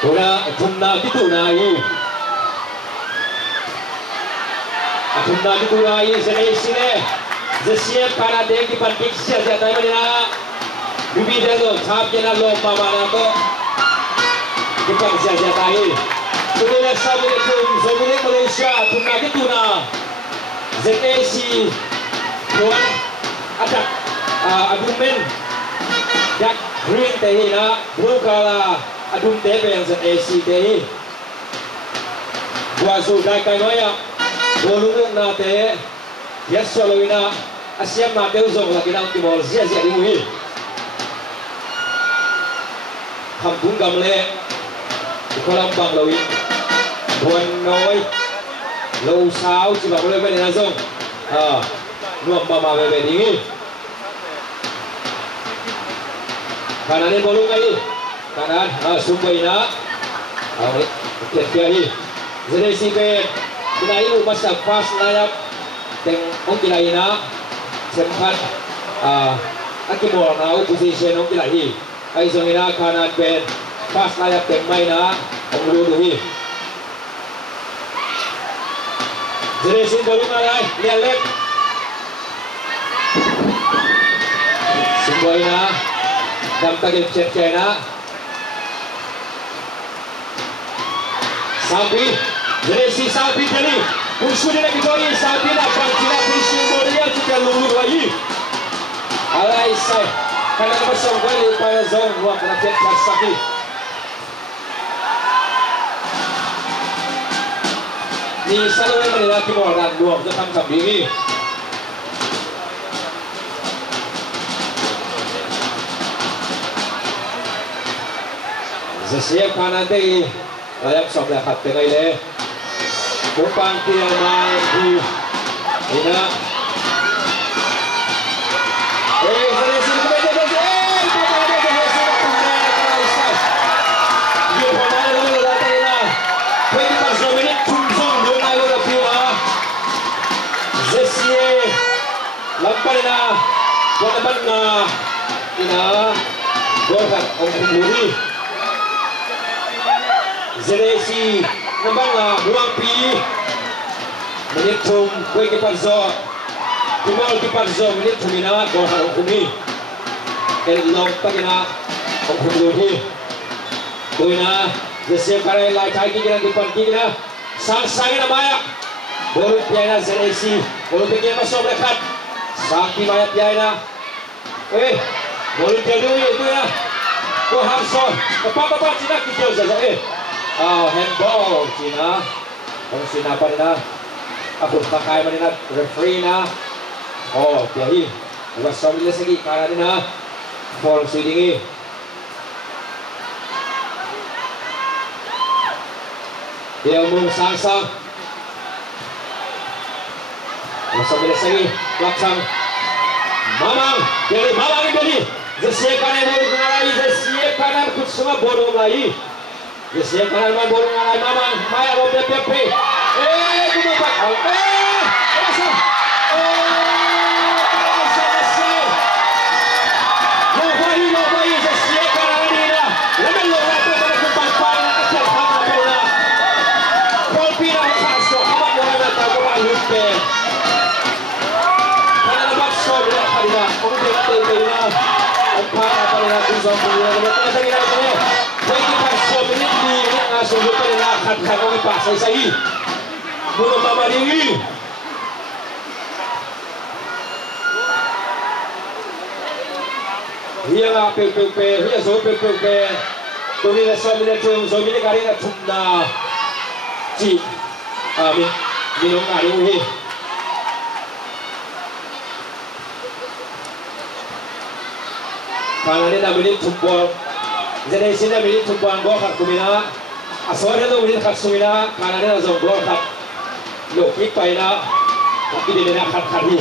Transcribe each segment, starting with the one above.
Tumna gitu nai. Tumna gitu nai sini. Zesiap karena dia di pantik siapa yang mana? Bibi dia tu, cap jenak lomba mana tu? Di pantik siapa tahu? Kemudian sambil itu, sambil Malaysia, tumna gitu na. ZAC tuan ada adumen yak green teh na blue kala adum teh yang ZAC teh gua sudah kaya noya bolong na teh ya solowina asyam na teh uzong lagi na timol sia di muhi kampung gamle kolam bang lawin buan noi lâu sao chỉ bảo lên bên này là xong nuông mà về đi kanan ini bolong lagi kanan sumbai na kia jadi si pe kita ini masa pas layap teng ong kita ini sempat akimol na position ong kita ini ay songina kanan pe pas layap teng mai na ong luluhi jadi sini bolong lagi lihat lek sumbai na dam tagil cek na Sabi jadi si Sabi jadi usul dia kita Sabi nak parkir fisi mulia juga lulus lagi alai sai karena bersama kali pada zone ruang rakyat Sabi ni selalu melaki orang ruang tetap Sabi ni sesiap kanan tadi layak sok lihat tengah ini kupang kia main di ina seleksi kemudian Zelesi nambang buang pi menit tum kue kiparzo kumal kiparzo menit tumina gohar hukumi elong pagina hukumi tuina Zelesi kare lai kai kira kipan kira sang sangina maya bolu piana Zelesi bolu piana masuk dekat sakti maya piana bolu piana itu ya gohar so apa cina kicau saja handball Cina kung sinapa nila ako kakay man nila referee na tiyahin diba sa nila sige kaya nila fall swinging diya mong sangsa sa nila sige laksang mamang dali zasiya kanan bolong nalai zasiya kanan kutsuma bolong nalai Yes, yang kanan main bolong alai mamang, maya rob DPP. Gumapak. Masuk. Selesai. Lobai, sesia kanan ini dah. Lebih loba tu pada kumpulan nak kecil sama bola. Gol pira masuk, amat bola nak tahu bola lupa. Kanan lepas shot dia kalilah. Kemudian dia empat apa nak usah bola. Lepas lagi nak ni. Bagi pasal ini yang sungguh pada kata kami pasal saya belum mama diri yang PPP yang so PPP tulis sambil tu sambil kari nak tunda ci minum air ini kalau dia nak beli tumpul jadi sini milik tumpuan gol kat kumina, asalnya tu milik kat kumina, kanan ada zong gol kat, lokik paina, tapi dia nak kat kari.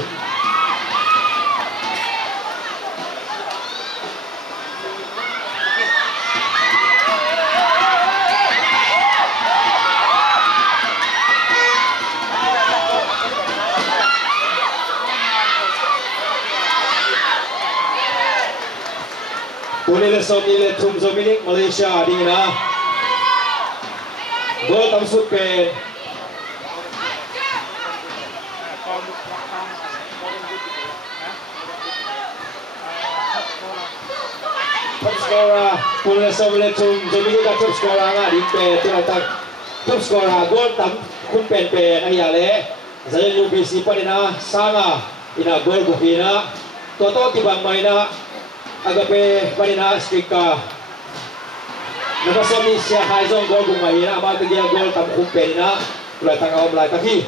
Boleh lesok nilai tum milik Malaysia di mana gol tam sút về top scorer punya sebelum jadi juga top scorer nggak di P top scorer gol tam kumpen pe ayah le saya juga si pada sana ina gol buhina toto tibang maina agak pe pada strika napasami siya kaizong gol buhina ama tiga gol tam kumpen ina ulah tangau mulai kaki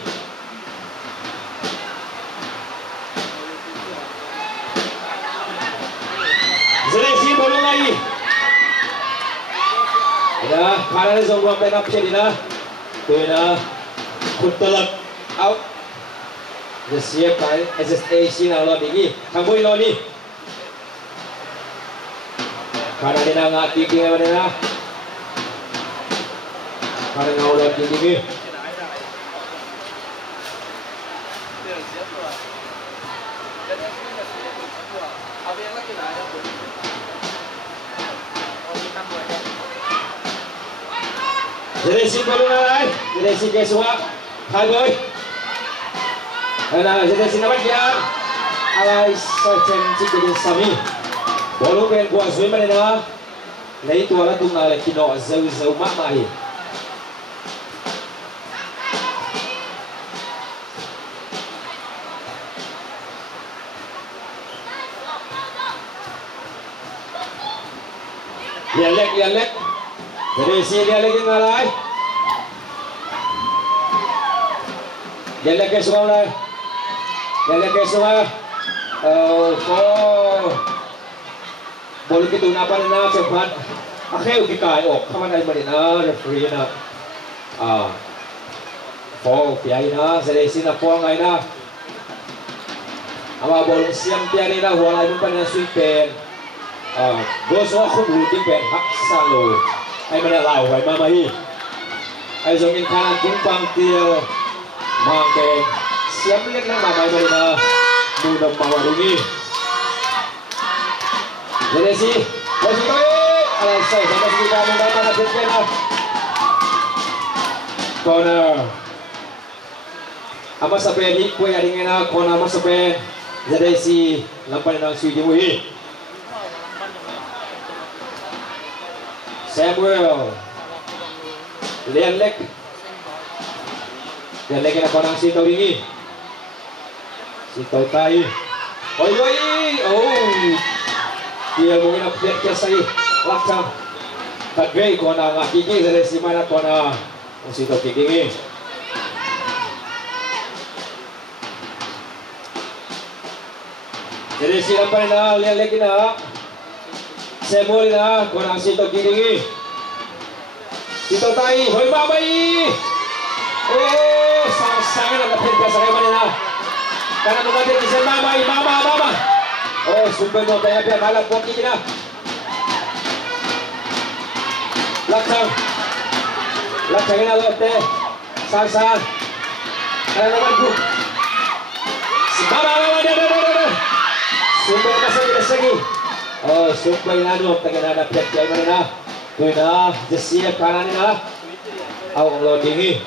Zelensky bolong lagi. Ada karena zongguang penap cedina, tuina kutolak out. Siap kan? SSA sini lawan tinggi. Kamu ini loni. Karena dia nak tinggi mana? Karena ngau lawan tinggi. Zelensky bolong lagi. Zelensky kesua. Hai boy. Nah, Zelensky nampak dia. Alai searching cikgu sami. Bolong ben buat zoom mana dah. Lagi tu orang tu nak kino zau mak mahi. Lihat lek. Dari sini dia lagi ngalai. Dia lagi semua lah. Dia lagi semua. Boleh kita napa na cepat. Akhir kita kaman ay malina referee na. Piai na. Dari sini na puang ay na. Ama bolong siang piari na walay mo pa na sweet pen. Goso ako buting pen hak salo. Ay manalaw ay mamahi ay zongin kanan kumpang til mangke siap lihat lang mamay marina munang mawarungi jadi si masih baik alasay sampai kita mengapa na pitken up corner ama sapen hit ko yaring na corner ama sapen jadi si lampan ng suji muhi Samuel Lian Lek na parang sitaw ringi sitaw tayo oi dia mungkin update kaya sa'yo laksa kadway ko na nga kiki sa resimana ko na sitaw kikingi jadi silang pa rin na Lian Lek na Samuel na kurang sitaw kikingi sitaw tayo hoy babay sangat nakapit ka sa kayo manila karena mengadir di sana mama sumber mo tayo na malam po kiki na laksang na lote sang karena naman po mama sumber ka sa sagi sumber na tayo na napit kayo manila tuwi na jesiya kanan na ang loadingi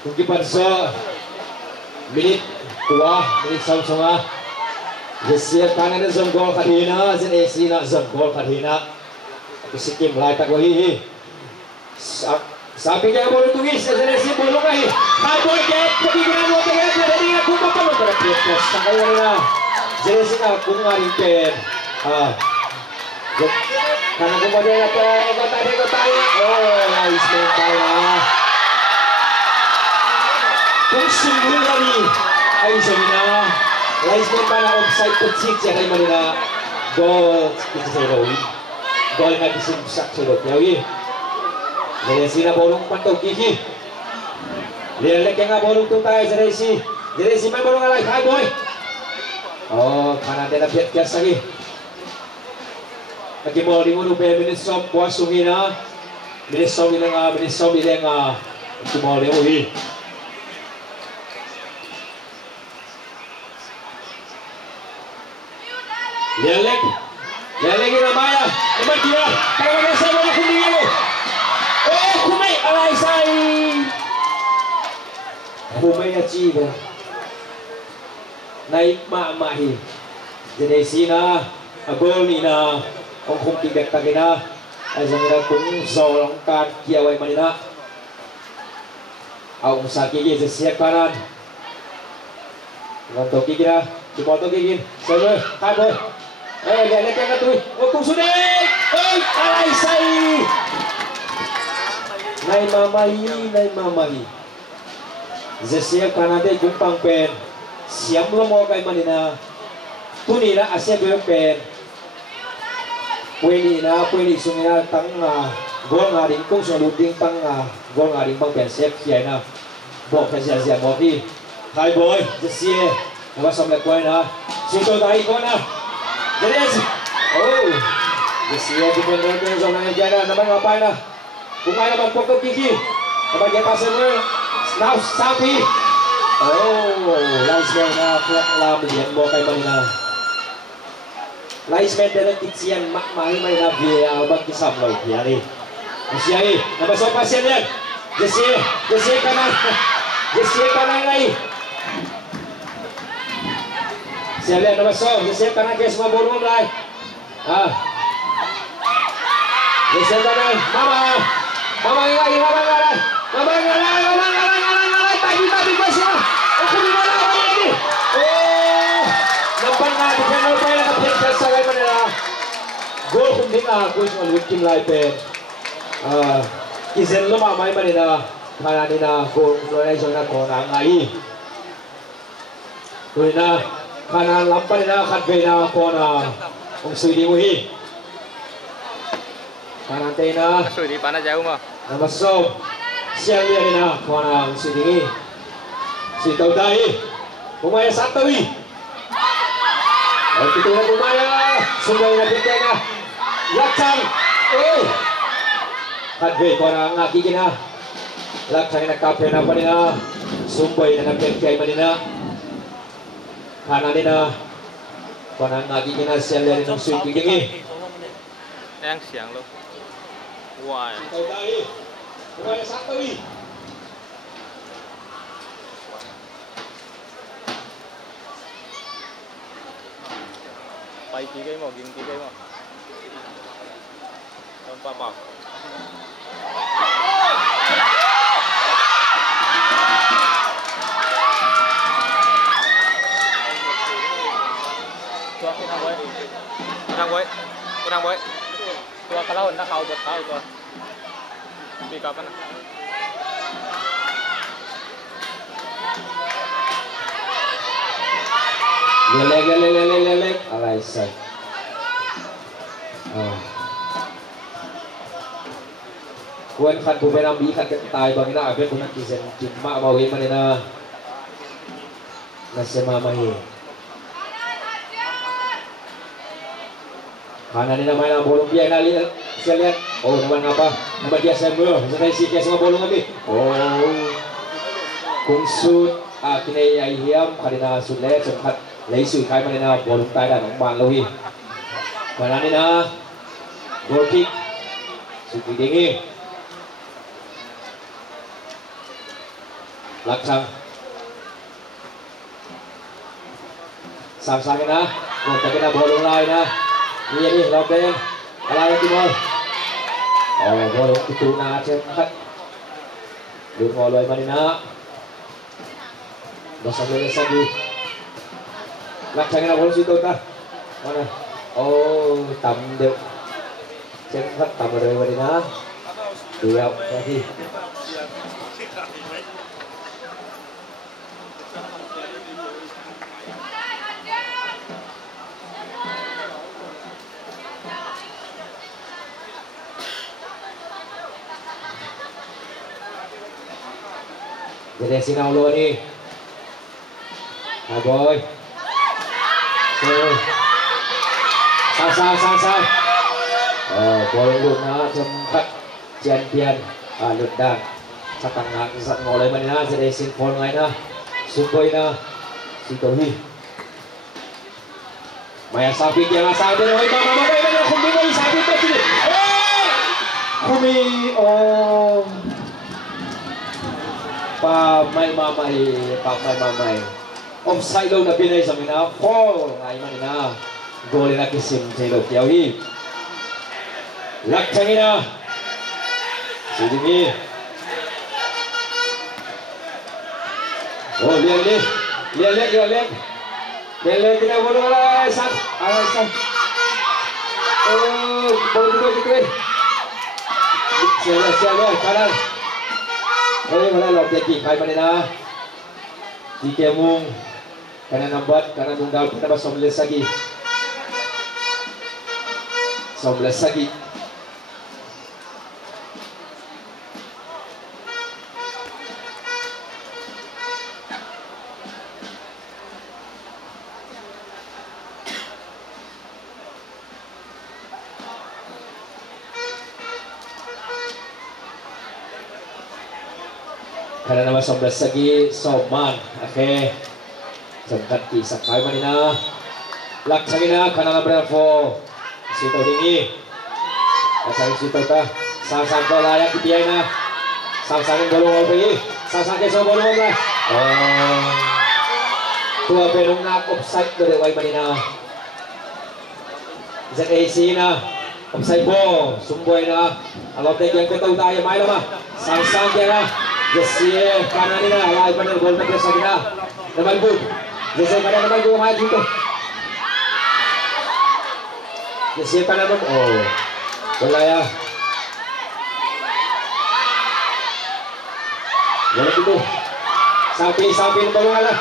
kung kipan sa minit 2 minit samsunga jesiya kanan na gol kadina zin AC na gol kadina kusikim lai takwahihi sabi kaya bolong tugis sa AC bolong kahi high boy get pagiging mo kaya dari nga kumapalo para piyos sa kayo na jersey na kung maring pen karena kemudian apa kota-kota nice mental kung sungguh lagi ay sabina nice mental offside pecik siya kay Manila gol kita sa Rawi gol na disumsak sa Rawi jersey na bolong pantaw kiki lihat nga bolong tuntay sa jersey may bolong alay high boy kanan dia nak biar kias lagi. Lagi mau lingun upaya minit som puas sungina, minit som bilang, lagi mau lingun. Lelek ini namanya nomor 2 kalau saya mau kuning itu oh kumai alai sai kumai aci dah naik mahi jadi sina agol ni na ông không kinh đẹp tagi na ai rằng là cũng giàu lòng can kia vậy mà đi na ông sakit je siap kanan untuk kira cuma untuk gini saya hai boy lihat yang tu hukum sudah alai sai nai mamahi je siap kanan de jumpang pen siam lo mau kai manina tu ni na asia pen puini sungina tang gol ngaring kung suluding tang gol ngaring bang pen siap kia na bok sia bok di hai boy jesie apa sampai kau na situ tahi kau na jadi oh jesie di benar benar zona yang jana nama ngapain na kumai nama pokok kiki apa dia pasal now sapi oh langsung na klub lam lihat bok kai mana langsung dalam kitsian mak mai na biar abang kisam loh biar ni jesie nama so pasien ya jesie kanan lagi saya lihat nomor 10 geser kanan ke semua bola mulai geser kanan mama lagi tapi semua aku di mana ini oh nampak nak defender pay nak pick sa mana gol kumding gol semua lukim lai pen kizen lo mamai mana mana ni na gol mulai sana kau ngai tu na kanan lampan na kadbe na kona ong sudi muhi kanan tay na sudi pa na jauh mo namasom siya liya na kona ong sudi si tau tahi pumaya satawi itu na pumaya sumbay na bintay na lakchang kadbe kona ngaki kina lakchang na kape na pa nina sumbay na nagkakay pa nina kanan nina kanan lagi kena siang dari nong sui tinggi yang siang lo wah bay kỹ cái màu kỹ cái màu không pa bọc Kurang boy. Tua kalau hendak kau buat tahu tua. Pick up na. Lelek. Alay say. Kuan kan buben ambi kan ketay bang ina abet kunan kisen cuma bawi manina. Nasema mahi. Kanan ini namanya bolong dia nali saya lihat oh nama apa nama dia Samuel saya isi kia semua bolong lagi oh kungsut kini ayam karena sudah sempat lesu kai mana bolong tay dan bang lohi kanan ini goal kick suki dingin laksang sang-sangin goal kick bolong lain iya nih lopen alay timur bolong itu na cepat dulu mulai manina dosa beresan di laksanakan bolong situ kah mana oh tam dek cepat tam dari manina dua lagi jadi sinau lo ni, boy, sang, bolong lu na cepat champion, ludan, satang ngoleh mana jadi sinpol ngai na, supoi na, situhi, Maya sabit yang asal dia oi mama mana kumi oi sabit tu sini. Kumi oh. Pa mai mamai. Offside lo na pinay sa mina. Foul ay man na. Goal na kisim Taylor Kiawi. Lakchangina. Sidimi. Oh lihat. Lihat kita bola lah sat. Oh bola kita. Siapa kanan. Mana lob jeki kai mana na. Jika mung kanan nambat kanan tunggal kita bas 19 lagi. 19 lagi. Karena nama 19 lagi Soman. Oke. Jangkat kisah kai manina. Lakchangina karena Bravo. Situ tinggi. Kacang situ ta. Sang layak dipiaina. Sang bolong pergi. Sang keso bolong lah. Oh. Tua penung nak offside dari wai manina. ZAC na. Offside ball. Sumboy na. Kalau yang ketau tayo mai lama. Sang kira. Jesse kanan ini lah, benar gol mereka segera. Namal good. Jesse kanan namal good maju tu. Jesse kanan oh, bola ya. Bola itu. Sampai bola lah.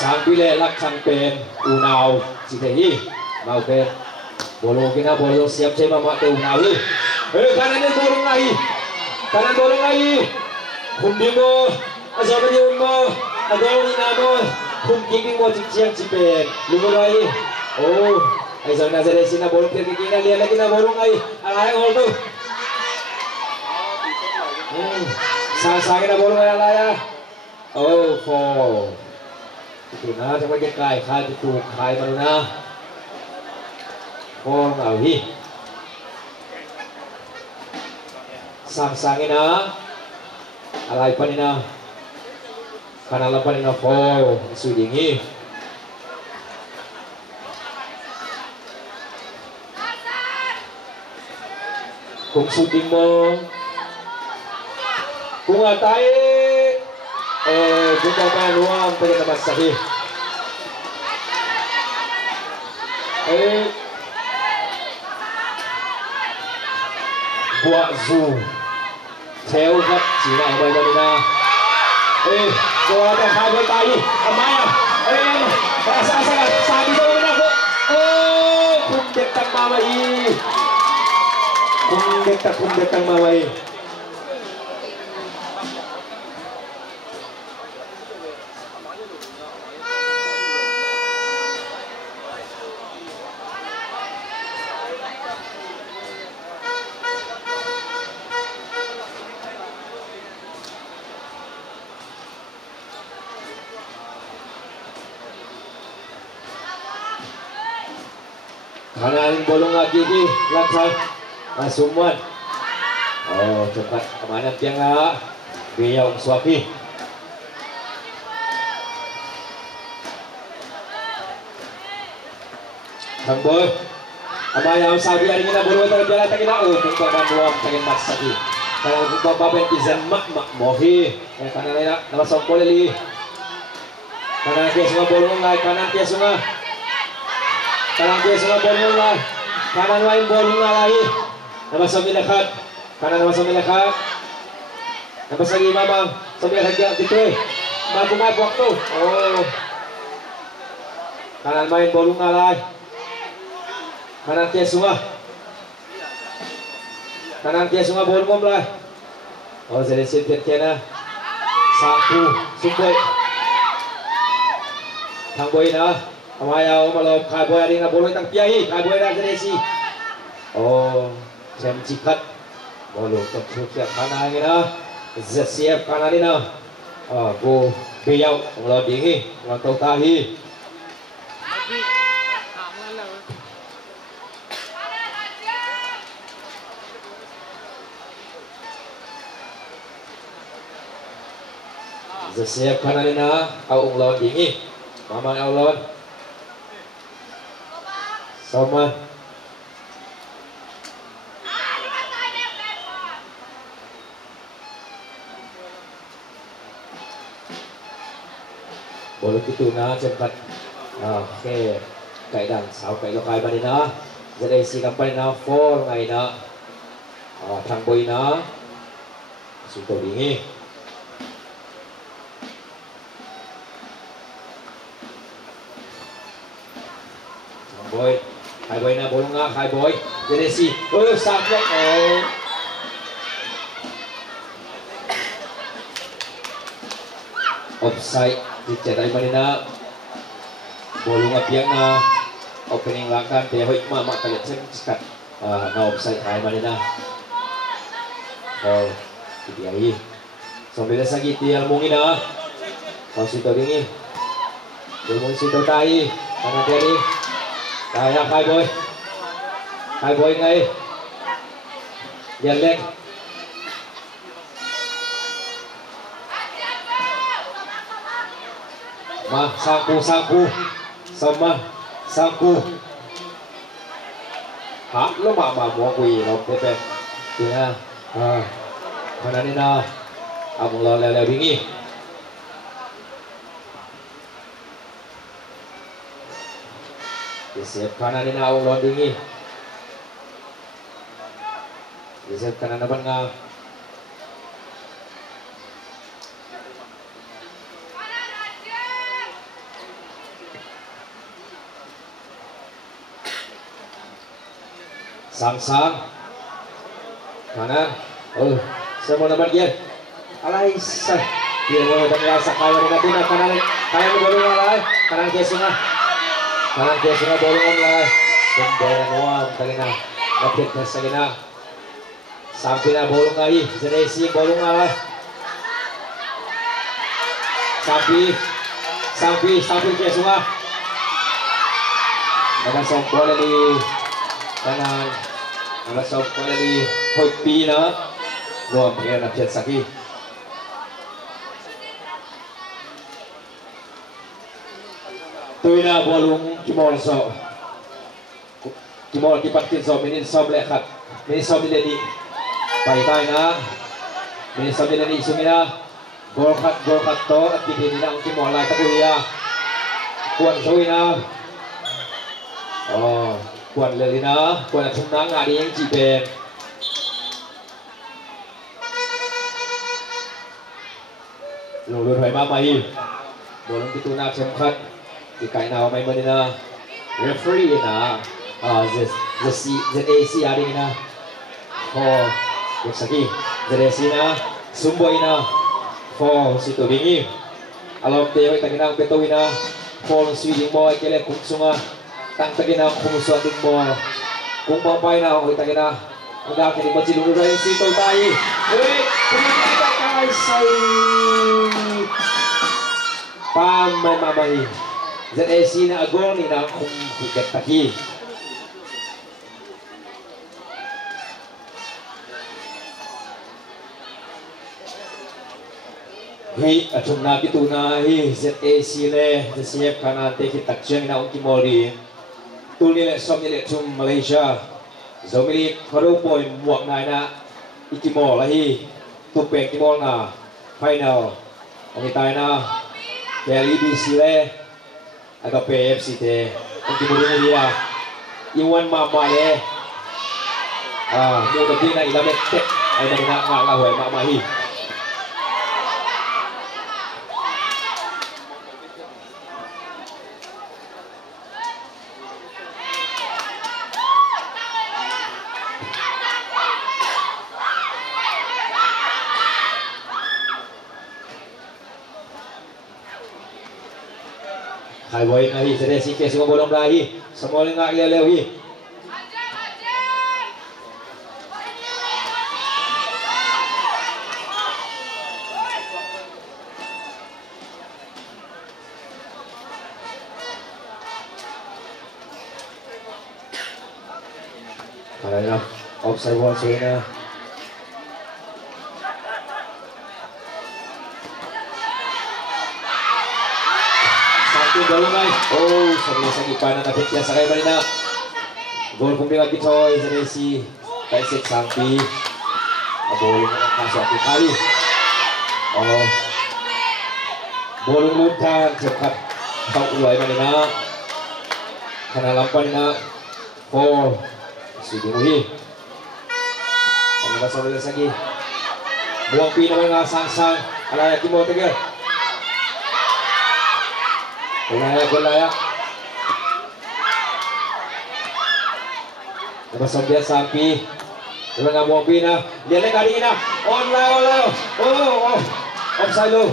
Sampai lelak sampai unau citehi mau ke. Bolong kena bolong siap saya mama tu nawi. Kanan bolong lagi. Kumbingo, asal dia ummo, agak ni namo, kumbing mo cikian cipen. Lugu lagi. Oh, asal nazar sini bolong pergi kena lihat lagi na bolong lagi. Alai hol tu. Sang na bolong alai. Oh, foul. Itu na sampai kai itu kai mana na. Foul ngawi. Sang ina alay pa nina kanala pa nina foul sudingi. Kung suding mo kung atay kung papanuang pagkatabasahi Buat Zoo theo gấp chỉ là bây giờ đi rồi là hai đôi tay đi mai à sao đi đâu nữa không đẹp tăng ma mày không đẹp tăng ma mày kanan bolong lagi di laksai Sumuan. Oh cepat kemana tiang lah Biau Suapi. Tambol Abaya Sabi hari kita bolong terjalan tak kita tunggu dan luang pengen mas lagi kalau baben izan mak mohi kanan lain nama sompol lagi kanan dia semua bolong lagi kanan dia semua bolong lah, kanan lain bolong lagi. Nama Somi lekat, kanan nama Somi lekat. Nama lagi mamang, Somi lekat gitu. Mampu waktu. Oh, kanan main bolong lagi. Kanan dia semua bolong lah. Oh, jadi sipir kena. Sapu, sumbai. Tangboy na. Amayaw malo kaboy ari na boloy tang piyahi kaboy na Jeresi. Oh, jam cikat bolo tok sukia kanan ina. Zesiap kanan ina. cô bây giờ là đi là tàu ta hi giờ siap kanan na au lo đi mama au lo sama boleh gitu na cepat oke cài đàn sáu cài lo cài bên đây na giờ đây si cầm bên na four ngày na thằng bồi na xuống tàu đi boy hai boy na bolong nga hai boy jadi si sampai offside dicetak di mana bolong apiang na opening lakan dia hoik mama kalian sekat na offside hai mana oh dia ini sambil lagi dia mungkin kau situ dingin bolong situ tai karena dia ni Kaya hai boy ngay dần lên mà sang cu xong mà sang cu hả lúc mà mua quỳ nó tê thì ha mana ni na abang lo leo bingi siap kanan ni awang lo dingi siap kanan depan nga sang kanan semua depan dia alai say dia mau tengah sakay rin natin na kanan kaya mo bolong alay kanan kesunga kanan kesunga bolong alay sumberan uang tali na lapit na sa gina sampai na bolong ay Zeresi bolong alay sampai kesunga nagasok bola di kanan nagasok bola di Hoypi na luang pengen lapit saki tuina bolong kimol so kimol kipatin so minin so lekat minin so dileni paitai na minin so dileni sumina gol kat to at kini nang kimol la takuya kuan soina kuan lelina kuan sumnang ngadi yang cipen lulur hai mamai bolong kituna semkat di kain awam main mana referee na ZAC hari ni na Yoksaki ZAC na Sumboy na situ bingi alam dia kita kenang petoi na swinging mo ay kele kungsunga tang taginang kungsuan din mo kung papay na kita kenang udah kini macilunod rin situ tayo kumita kay say pamay mamay ZAC na agol ni na kung hikat taki. Hi atung na bitu na hi ZAC le siap kanan te kitak jeng na ung kimori. Tu ni le som ni le tum Malaysia. Zomili karu boy muak na na ikimol la hi tupeng kimol na final. Ong itay na kaya IBC le agak PFC te untuk beri dia Iwan mama le mudah dia nak ilamet tek ada nak ngalah we mama hi hai boy nahi ZAC ke semua bolong lahi semua lengak leleu hi อะไรนะออฟไซด์บอลสวยนะsatu gol guys. Oh, sakit panas tapi dia sakai balik nak. Gol kumpulan Bitoy Zeresi Taisik Sampi. Boleh masuk satu kali. Oh. Boleh muntah cepat. Kau ulai mana nak? Karena lampan nak. Oh. Sudah muhi. Kami masuk lagi. Buang pi nama sang-sang. Ala Timur Tengah. Gulaya. Masuk dia Sampi. Dengan buang pi na. Dia nak kali na. Online. Oh. Offside lo.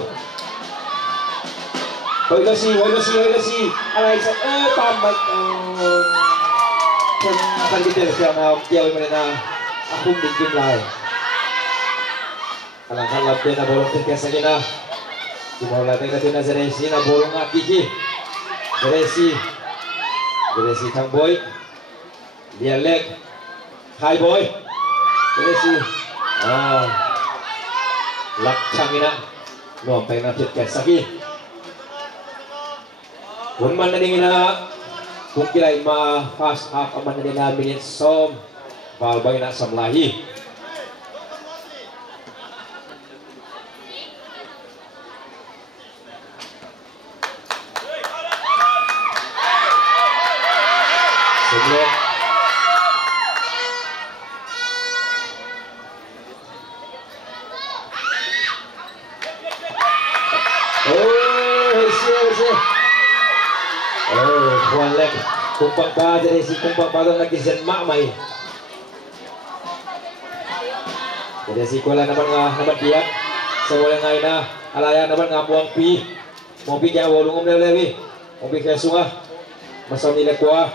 Hoi lasi. Alai sa. Tambah. Kan kita siapa dia mana aku bikin lai. Alangkah dia na bolong terkesa lagi na. Timur latih kita na Zeresi na bolong ngaki. Zeresi Kang Boy. Dia leg. Hai Boy. Zeresi. Lakcang ina. Nuam pengen terkesa lagi. Unman na dingina. Kung kilay ma fast half aman na din namin yung som balbay na samlahi sige Juan Lek kumpang ba dari si kumpang ba lagi zen mak mai jadi si kuala naman dia sewala ngai na alaya naman ngabuang pi mau pi kaya wolong lewi mau pi kaya sunga masam nila kuah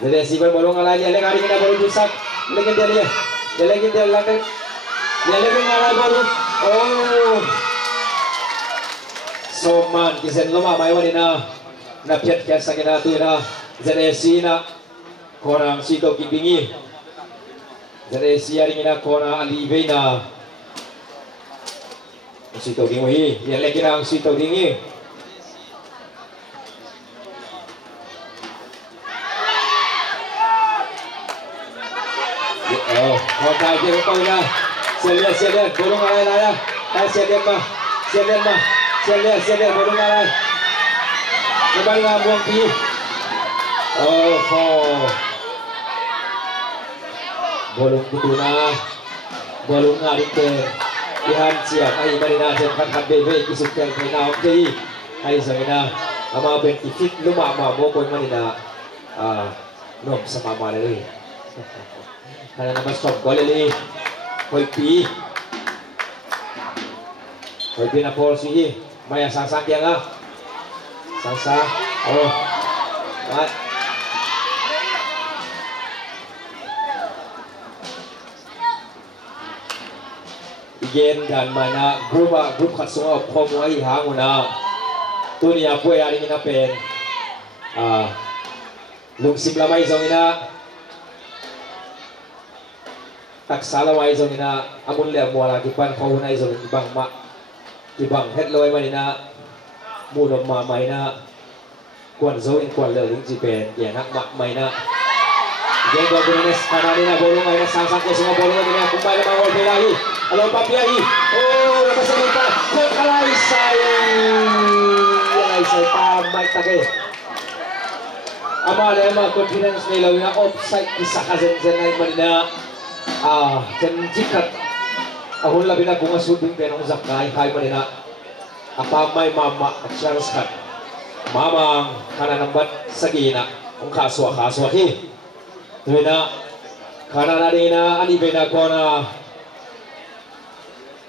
jadi si bolong alaya lek hari kita bolong rusak lagi dia lagi dia lagi ngalah gol. Oh. Soman kisen lama mai wani na piat kya sakina tu na Zeresi na korang sito kibingi. Zeresi hari na korang alibe na sito dingi. Yang lagi na sito dingi. Kau tak dia kau na. Siap bolong alai lah. Siap bolong alai. Lepas ni buang pi. Bolong itu na. Bolong ngarik ke. Ihan siap. Ai marina cepat bebe kisukkan kena okey. Ai sangina. Ama benefit luma mau kau marina. Nom sama malai. Karena nama stop gol ini. Hoi pi na Paul sih maya sang-sang dia lah sang-sang igen dan mana grup kasunga pemui hanguna tu ni apa yang ini napen lungsim lamai zongina tak salah wai zong ina amun le muala kipan kau nai zong ibang het loi manina munom ma mai na kwan zo in kwan le ling jipen ya nak mak mai na gen go benes kanani na bolong ai na sang-sang ke semua bolong ni kumpai na gol pelahi alo papiahi lepas sebentar kok kalai sai tamai take amale ma confidence ni lawina offside isa kazen ai manina jikat ahun labi na bunga suding penong zakay kay manina apamay mama at Charles kat mamang kananambat sa gina kung kaswa hi tuwi na kananarina anibe na ko na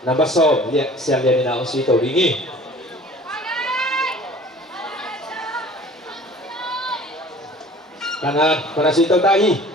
nabasob siya liyan na usito ringi kanan panasito tahi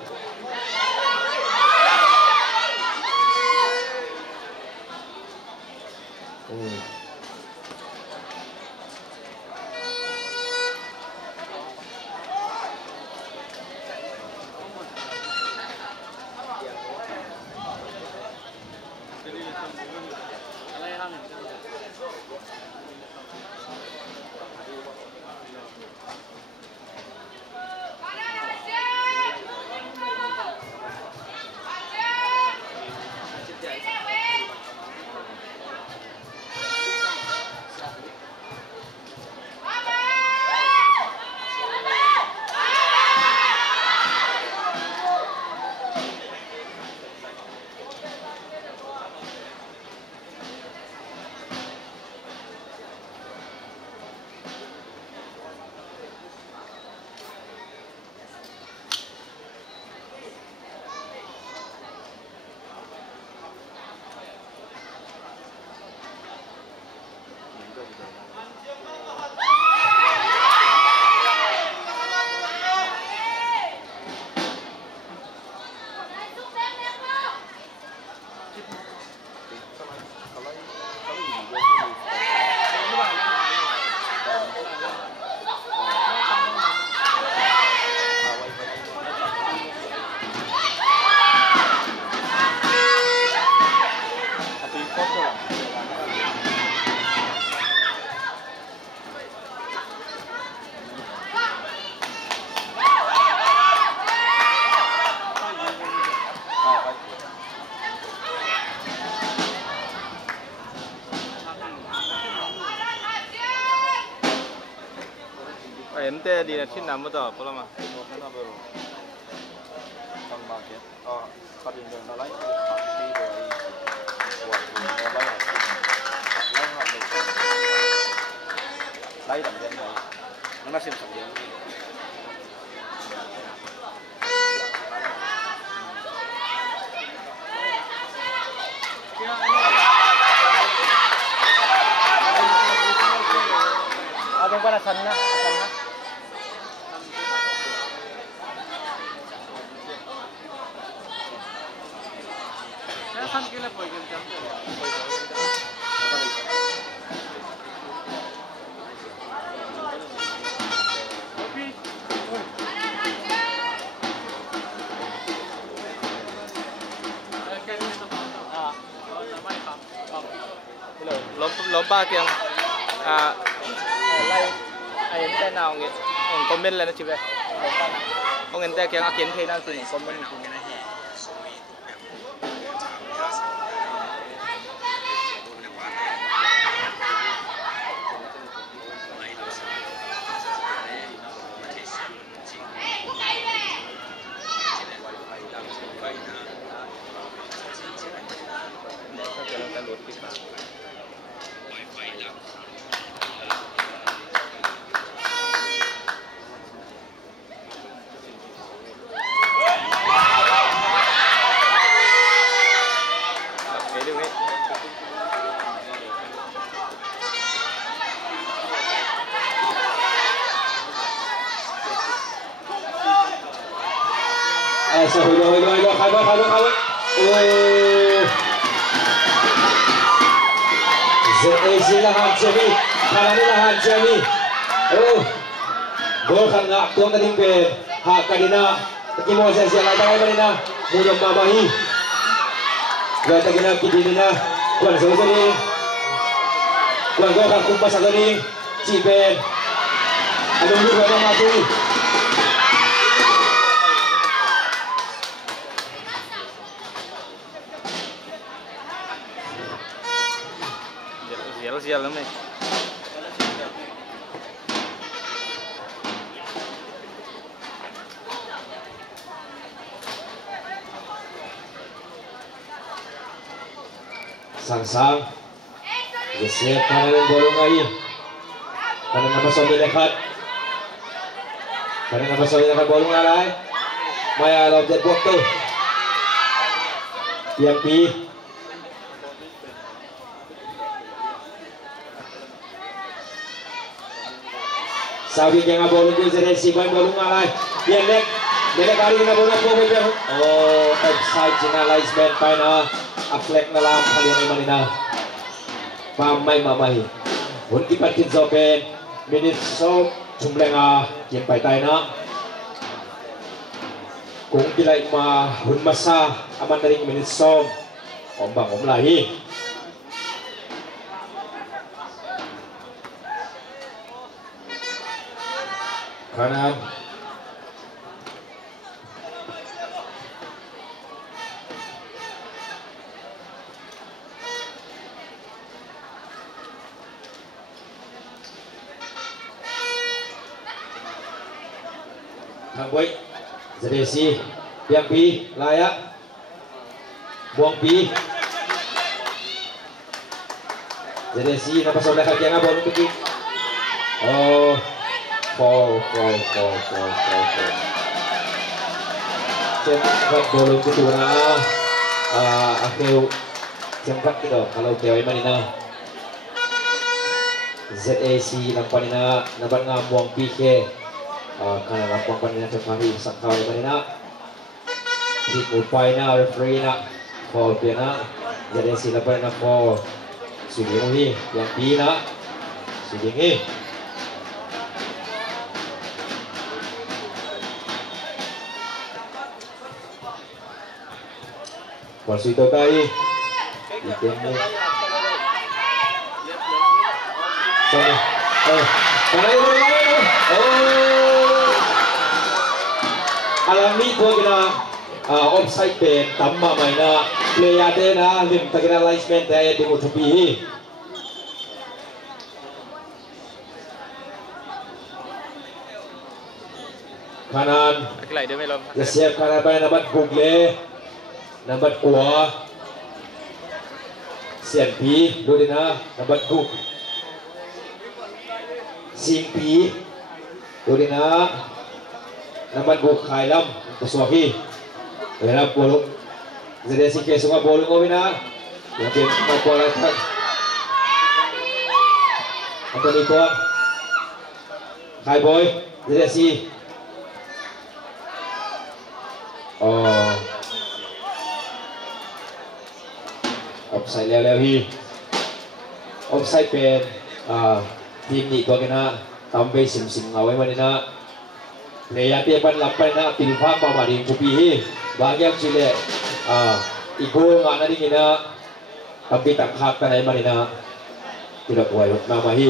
te di na tin na mo to polama nó vừa con bà kia phát hiện được nó lấy đi rồi quật nó lấy họ được lấy tầm dân này nó xem tầm dân Ating pa nasan na. Nasan kila po yung jump? Lomba yang lai ai ente nào nghe ông comment lên nó chỉ về ông ente kia anh kiến thấy nào thì comment cũng nghe này So hồi rồi khai báo ZAC lahan Jamie kalani lahan Jamie gol kan ngak tuang kading pe ha kadina kimo sa siya laban kanina mudong mamahi gaya kadina kidina kuan so ni kuan gol kan kumpas sa ni Cipen adong lu ba matui sial lắm này. Sang Gesek kanan bolong lagi. Kanan apa sobi dekat. Kanan apa sobi dekat bolong lagi. Maya lobjet buat tu. Yang pi. Sabi yang bolong tu ZAC main bolong lagi. Yang lek kali na bolong ko be. Oh, offside jina linesman paina. Aflek na lang kali ni Manina. Mamay. Hunti patin zopen. Minute so jumlenga yang pai tai na. Kung pilai ma hun masa aman dari minute so ombang lahi. Kanan Thang Quay ZAC Biang Pi layak Buang Pi ZAC nampak sebelah kaki yang abang untuk kick. Oh fall cepat bolong itu na akhir cepat gitu kalau cewek Manina ZAC nampanina nampak ngabuang Pi ke karena lakukan panina terkari sakau Manina di upaya na referee na fall pina jadi sila pa na fall Sudingi yang pina Sudingi Polsito tayo itin mo sana kanay mo alam ni ko gina offside pen tamma may na player de na lim tagina linesman tayo di mo tupihi kanan. Lagi lah dia melom. Dia siap kanan pada nambat Google, nambat Gua, Sian Pi, Dodina, nambat Gug, Sing Pi, Dodina, nambat Gug Khailam, Kuswahi, Dodina bolong, jadi si kesunga bolong obina, yang tim makualat, Anthony Tuan, Hai Boy, jadi si offside แล้วพี่ offside เป็นทีมนี้ตัวกันนะทำไปสิมเอาไว้มาเนี่ยนะเลยอาเตียบันหลับไปนะปีนฟ้ามามาดิงคุปีบางอย่างสิเลยอีกโกงานนั่นนี่นะทำไปตักขับกันไหนมาเนี่ยนะที่เราป่วยมามาฮี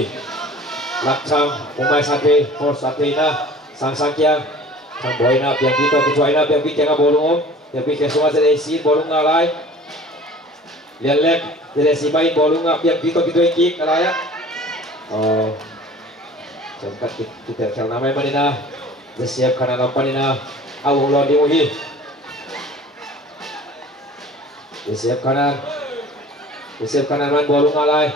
ลักช่างผมไม่สัตย์โคตรสัตย์นะsang kiang sang boy na piang kita kecuali na piang kita bolong piang kita semua sedih si bolong ngalai lihat lek sedih si main bolong piang kita ikik ngalai ya jangkat kita cakap nama mana na siap kanan apa ni na awal lo diuhi siap kanan man bolong ngalai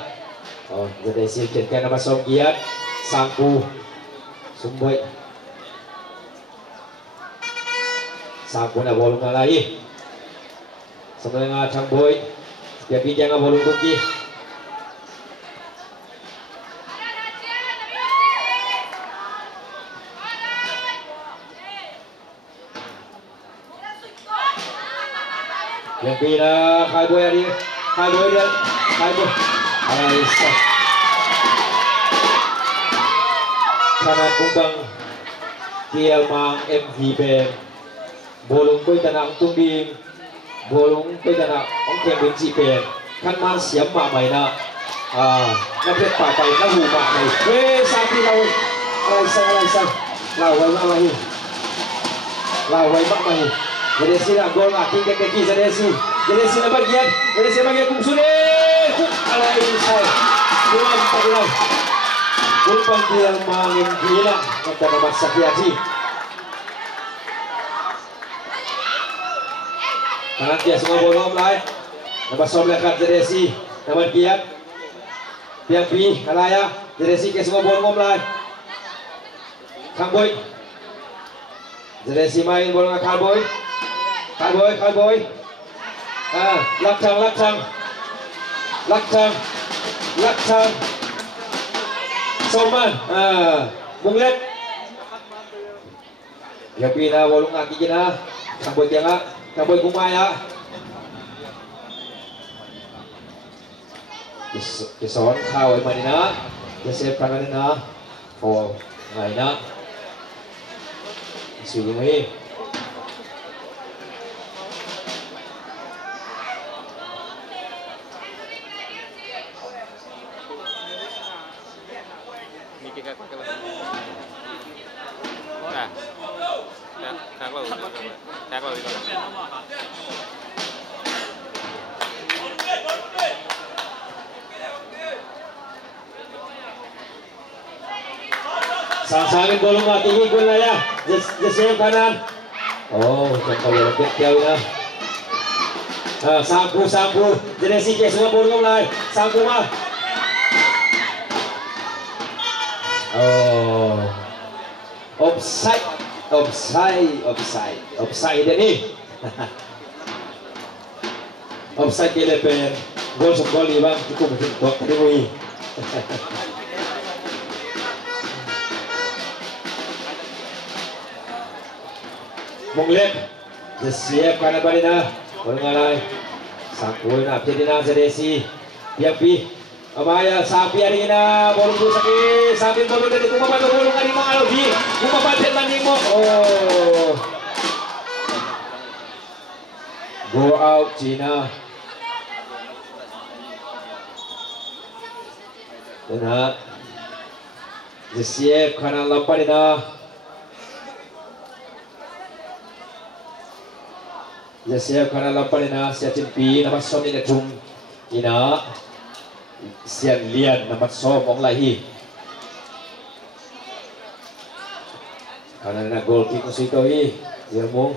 sedih si kita nama Songkiat sangku sumbai Sangko na bolong nga lai sa mga Changboy bigyan nga bolong kuki yang pina Hai Boy ari Hai Boy dan Hai Boy ayos kanan kumbang Kiel Mang MVP bolong ko'y tanang tumbing bolong ko'y tanang ang kembing sipen kan man siyam mamay na napit papay na humamay sabi alaysang laway mamay jadi sila gol aking kekeki sa jadi sila bagian kung sulit alaysay kumang paglaw kulpang Kiel Mang MVP na magtanamas sa Kiyaji kanan dia semua bolong lai nampak som lekat Zedesi nampak Giat piang pi kalaya Zedesi ke semua bolong lai Kang Boy Zedesi main bolong Kang Boy lakcang Soman Munglet piang pi na bolong aki kina Kang Boy tiang Kaboy kumaya Kison kaway manina Yasef kanan na O ngay na Sige mo Sang-sangin bolong tinggi gol na ya Jesse kanan kalau jauh ya Sangku Jesse ke semua bolong lai Sangku mah offside ini offside ke lepen gol sekali bang cukup buat kedui Munglet siap kanan balina bolong sangkul na jadi na Zedesi Piapi Amaya sapi hari na bolong tu sakit sapi bolong dari kumapa bolong hari mga alobi kumapa tanding mo go out Cina dan ha siap kanan lampar na siap kanan lampar na siap cimpi nama som ni tum ina siap lian nama som ong lahi karena nak gol kick Sitoi dia mung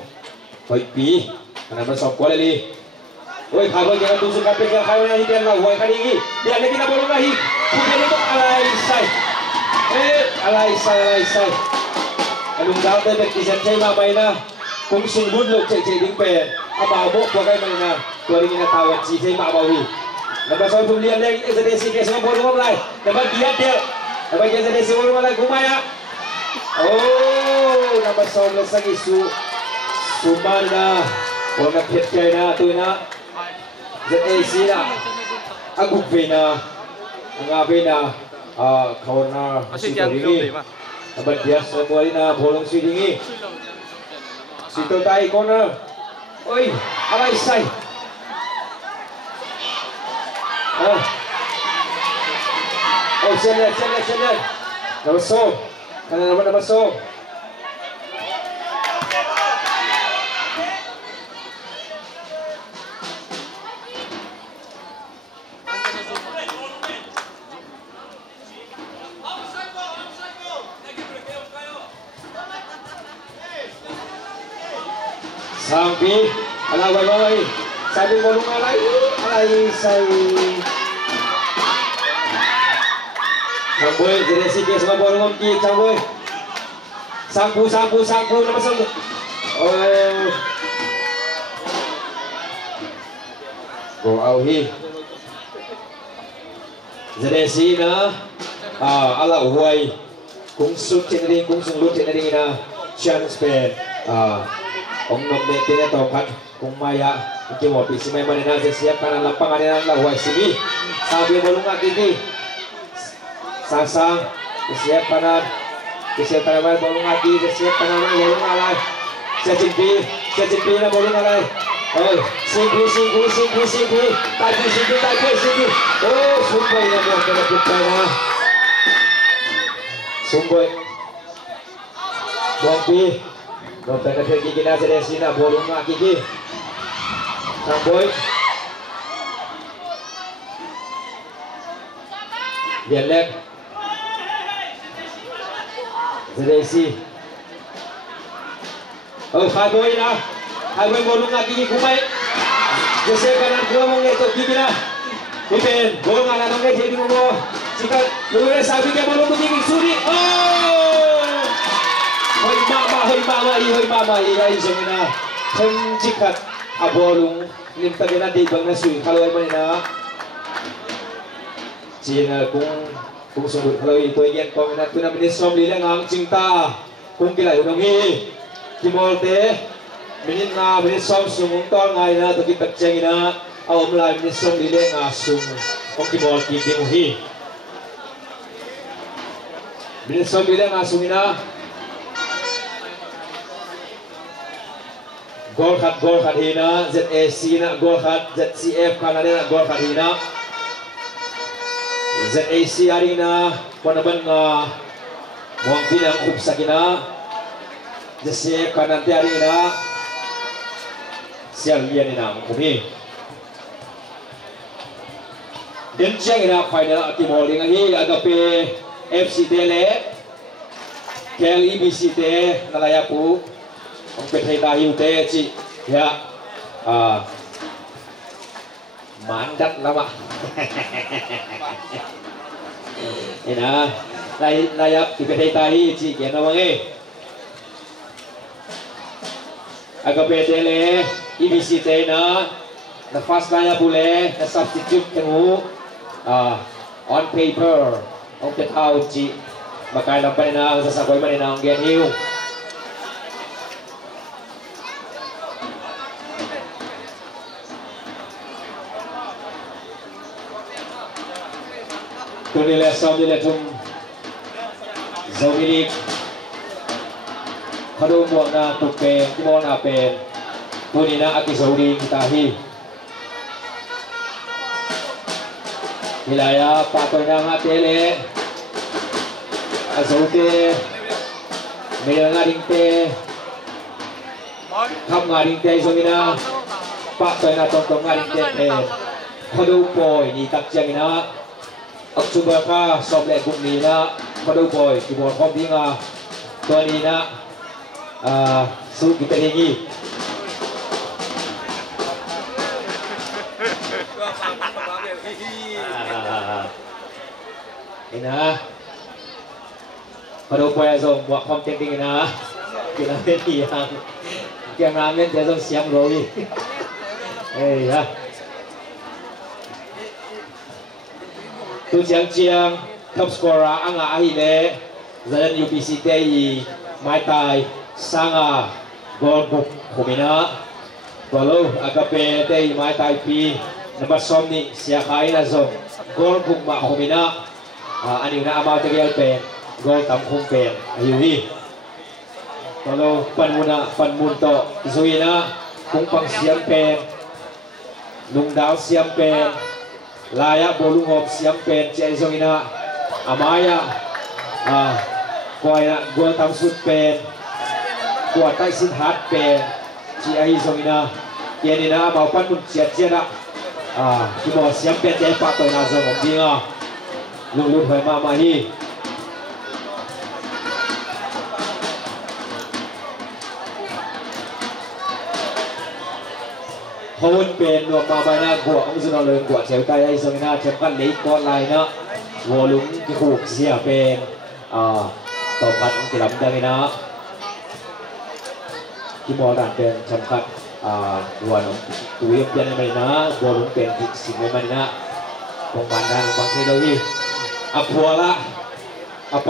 koi pi karena masuk gol lagi oi khabar jangan tusuk kapek yang khabar yang dia lah woi kali ini dia lagi nak bola lagi kemudian itu alai sai alung dah ada kisan cai ma mai na kung sung bun lok cai ding pe abau bok bagai mai na tua ini nak tahu si cai ma bau ni lepas tu kemudian lagi SDC ke semua bola mulai lepas dia SDC bola mulai kumaya oh lepas tu lagi Sumana warna pet na tu na ZAC na aguk na ngabe na kawan na sidingi abad dia semua na bolong sidingi Sito tai corner oi alai sai oh sender number so kana number so Sampai ala bawai sampai bolong alai sai sampai jadi sikit semua bolong ki sampai sapu nama satu oh go auhi jadi sina ala huai kung sut cenering kung sung lut cenering na chance pe Om nom de tene tokat kung maya iki mo pisi may manina siap kanan lapangan nila lahuay sini sabi bolong akiti sasang siap kanan may bolong akiti siap kanan bolong alay siya na bolong alay oh singgi tagi oh sumbay na mo kalapit na sumbay Bombi Dokter nak gigi nasi dari sini bolong nak gigi sampai dia lek dari sini oh hai boy bolong nak gigi kumai jasa kanan gua mau ngetok gigi lah ipen bolong anak nongke jadi mau jika luar sabi ke bolong gigi suri oh Hoi mama irai semina cenjikat abolung limta gena di bang nasui kalau ai mana Cina kung sebut kalau itu yang kau nak tu nak menyesam lila ngang cinta kung kilai udongi kimol te minin nga menyesam sumung tol ngai na tu kita cengina awam lai menyesam lila ngasung kung kimol kibimuhi menyesam lila ngasungina Gol khat hina ZAC na gol khat ZCF kanana gol khat hina ZAC hari na panaban nga muang pinang kupsa kina ZCF kanan ti hari na sial lian ina kumi den chang ina final ati moling hi agape FC Tele KLEBC te nalayapu Ông Petri tahu teh ci ya mandat lama ina layak di Petri tahu ci kena wangi agak bedele IBC teh na nafas kaya boleh na substitute kamu on paper ông Petri tahu ci makai lampai na sasakoy man na ang genhiu Tunile samile tum Zomilik Kadu mo na tupe mo na pen Tunina aki Zomilik tahi Hilaya patoy na nga tele Azote Mila nga ring te Kam nga ring te Zomina Patoy na tong nga ring te Kadu po ni takjang ina Oktober ka soble kung nina Padupoy kibon kopi nga Tuan nina สู้kita ini ini na pada upaya zong buat konten ini na kita yang ramen dia zong siang roi ya tu chiang top scorer anga ahile zayan UPC tei mai tai sanga gol book kumina kalau agape tei mai tai pi number somni siakai na zong gol book ma kumina ani na amau terial pe gol tam kum pe ayuhi kalau panmunto zuina kung pang siam pe lungdao siam pe layak bolungom siam pe cai zongina amaya kuai nak gol tam sud pe kuat tai sin hat pe cai zongina kian ina mau panmun ciat ciat kimo siam pe cai pak toi na zong om dinga lulu hoi ma hi hôn bên luộc vào bài na của ông dân lớn của chéo tay ấy rồi na chấm căn lấy con lại nữa vô lúng cái khu xìa bên tổng mặt ông chỉ làm đây na cái mỏ đàn bên chấm căn vừa nó túi ông bên này na vô lúng bên thịt xịn bên này na tổng mặt đàn bằng cái đâu đi phua laไป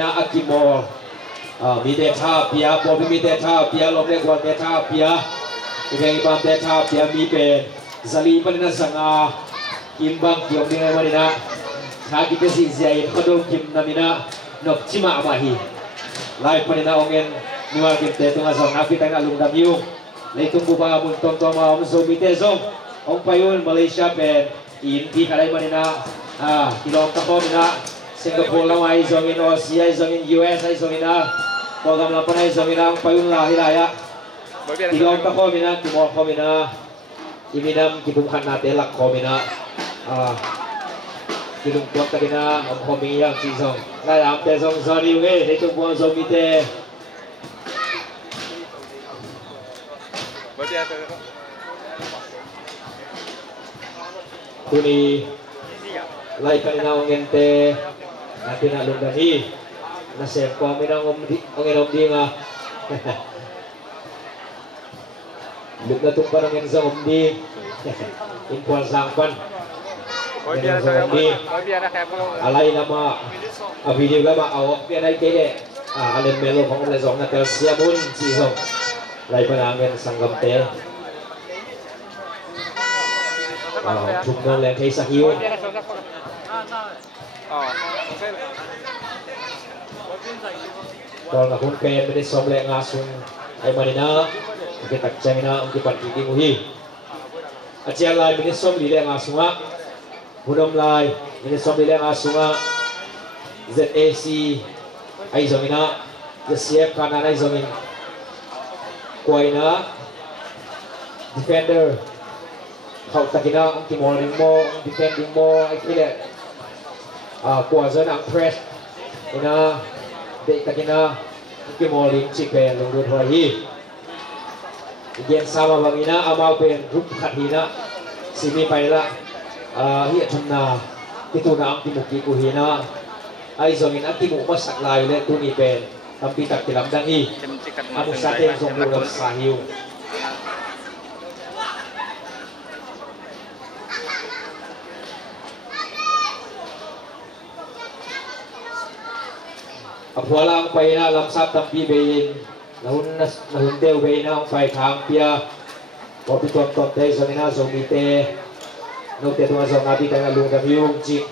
นะอากิโมมีเดชาเปียบอมีเดชาเปียลมเล็กวันเดชาเปียIbang ibang data pia mipe zali panina sanga kimbang kiom dengan marina hagi pesi zai kodong kim namina nok cima amahi lai panina ongen niwal kimte tunga zong api tanga lungdam yung leitung buba mun tom tom om zomite zong ong payun Malaysia pen inti kalai marina kilom takomina Singapore lawai zongin Asia zongin US ai zongina program lapanai zongina ong payun lahiraya Tilong ta ko mina, timor ko mina, iminam kibungkan natin lak ko mina, kilungkuat ta kina, om ko miyang sisong, layam te song sorry we, ito buang zomite. Kuni, lay kanina ongente, natin na lungdahi, nasep ko mina ongin di nga. Lúc đó tung parang yang zong di impor sangpan yang di alay lama video lama awak dia naik kede alem melo kong le zong natel siamun si zong lay panangan sanggam te tumnon le kay sahiyo kalau nakun pen menis som le ngasung ay manina kita cemina untuk pergi muhi. Acian lai minis som lile ngasunga, hudom lai minis som lile ngasunga, ZAC ay zomina, ZCF kanan ay zomin, kuaina, defender, kau takina ang timoring mo, defending mo ay kile, kuazan ang press, ina, dek takina ang timoring cipen lunggut wahi. Gian sama bangina amau pen grup khathina simi paila hi thumna kituna ang timuki ku hina ai zongin atimu masak lai le tuni pen tampi tak tilam dang hi amu sate zong lu sahiu apwalang paina lamsap tampi bein nahun deu be na fai khang pia ko pi tom tom te zomina zomite no te tu azong abi tanga lung dam yung chi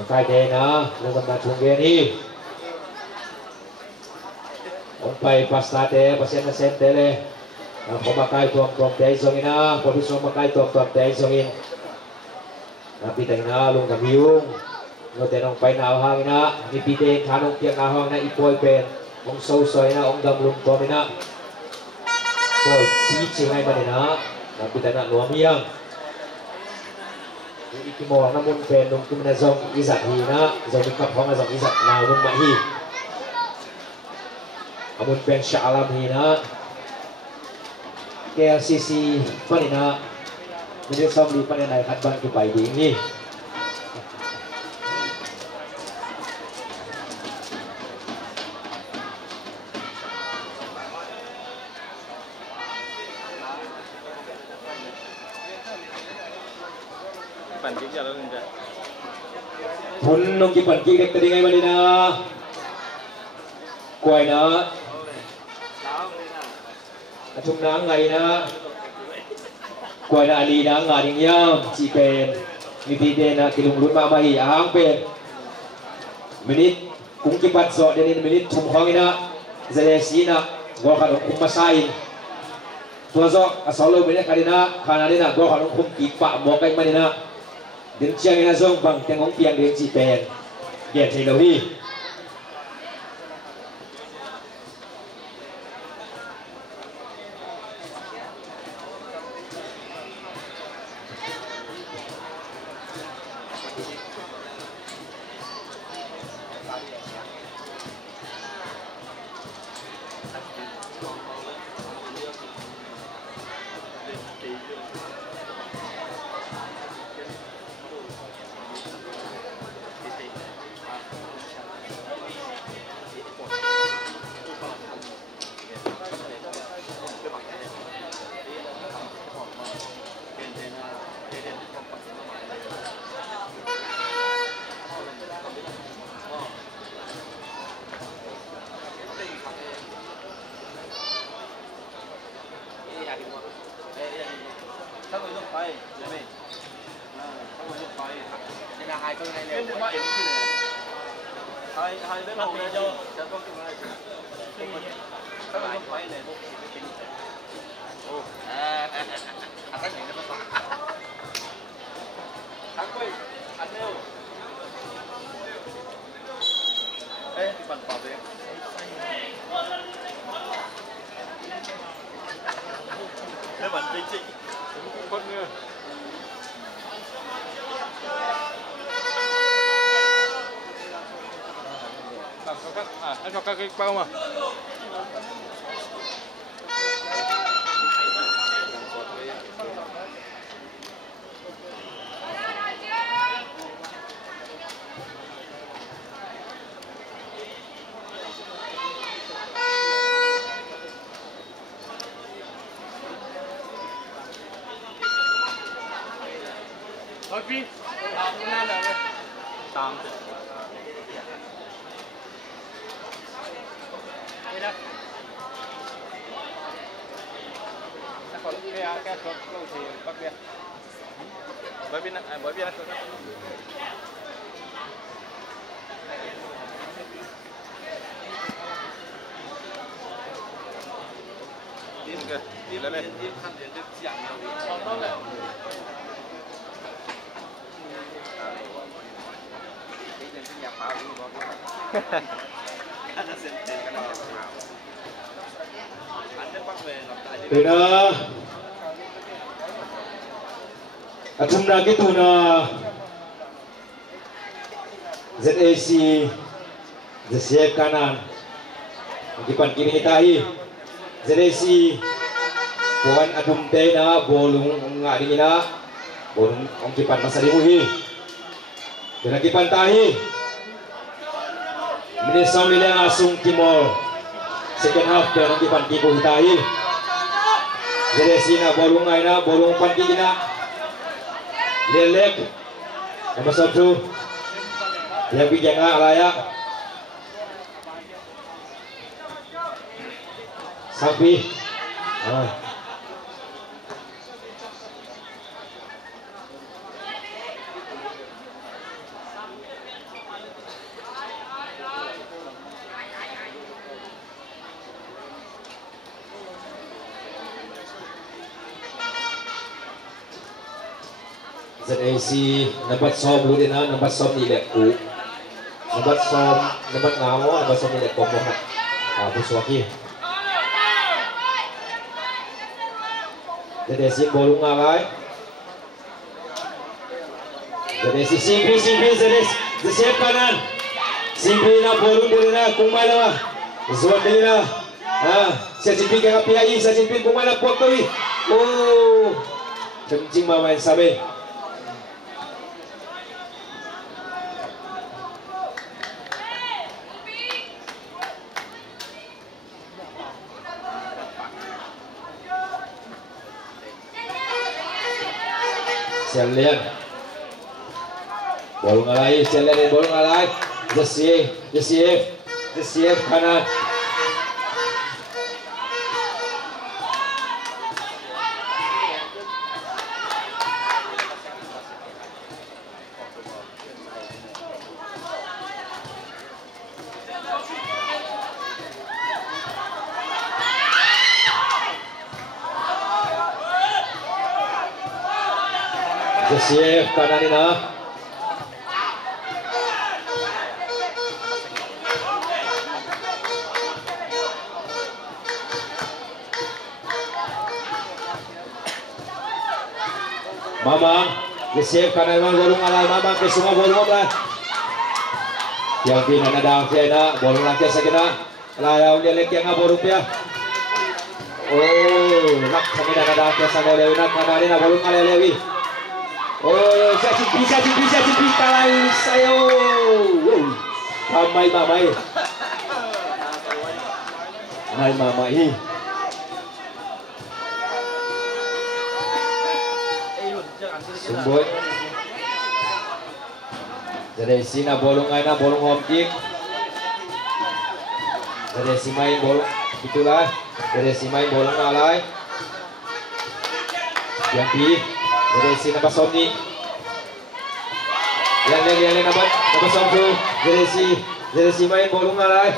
makai te na lung na chung ge ni on pai pasta te pasen na sen te le ko makai tom tom te zomina ko pi so makai tom tom te zomin abi tanga lung dam yung no te nong pai na hang na ni pi te thanong tiang na hang na ipoi pen ông sâu xoay na ông đâm lùng to bên na rồi tí chiều ngay bên na là bị tai nạn lúa miang cái mỏ nó muốn về nông cái mình dòng ý giặt thì na dòng mình cặp phong là dòng ý giặt nào nông mãi hi amun Ben Shah Alam hina KLCC panina menjadi sambil panina hatban ke pai ding ni pun nong kipan kik tadi ngai panina kuai na chung nang ngai na kuai na ali na ngading yam chi pen miti de na kilung lut ma mai ang pen menit kung kipat so den menit thum hong ina zale sina go ka kum masain tua zo asolo menit kadina khana dina go ka kum ki pa mo kai manina den chiang ina zong bang tengong piang de chi pen ge thei lo hi anh cho các cái bao mà thôi phi nam là tam còn cái số thì bắc biên bởi vì là đi kìa đi lên lên đi thằng đến được giảm nhiều đi không đâu đi đến nhà pháo đi có anh đã xem cái nào từ đó chung ra cái tụi nó ZAC ZC kanan depan kiri kita hi ZAC puan adum te na bolong ngadi na bolong ang kipan masari mo hi dengan kipan tahi menisam nila asung timol second half dan ang kipan kiko hitahi ZAC na bolong ngay na bolong pan kiki na lelek nomor 1 yang bijak alaya sapi ZAC nambat som lu dina nambat som ni lek ku nambat som nambat ngamo nambat som ni lek ko mohat buswaki ZAC bolong ngalai ZAC simpri ZAC kanan simpri na bolong dina kumai na zuat dina Saya simpin ke PII, saya simpin pemain kuat kali. Oh, kencing main sabe. Saya lihat bolong alai, saya lihat bolong alai. Jessief kanan. Jessief kanan ini. Mamang, Jessief kanan bolong alai. Mamang ke semua bolong lah. Yang pina nadang kena bolong lagi sakina. Lalu dia lek yang bolong rupiah. Oh, nak kami nadang ke sana lewi nak kanan ini bolong alai lewi. Oh, bisa kalai saya. Mamai. Hai mamai. Sumbut. Jadi sini bolong home kick. Jadi si main bolong itulah. Jadi si main bolong alai. Yang pi. Jadi sini nampak Somni. Yang nampak Somni. Jadi si main bolong alai.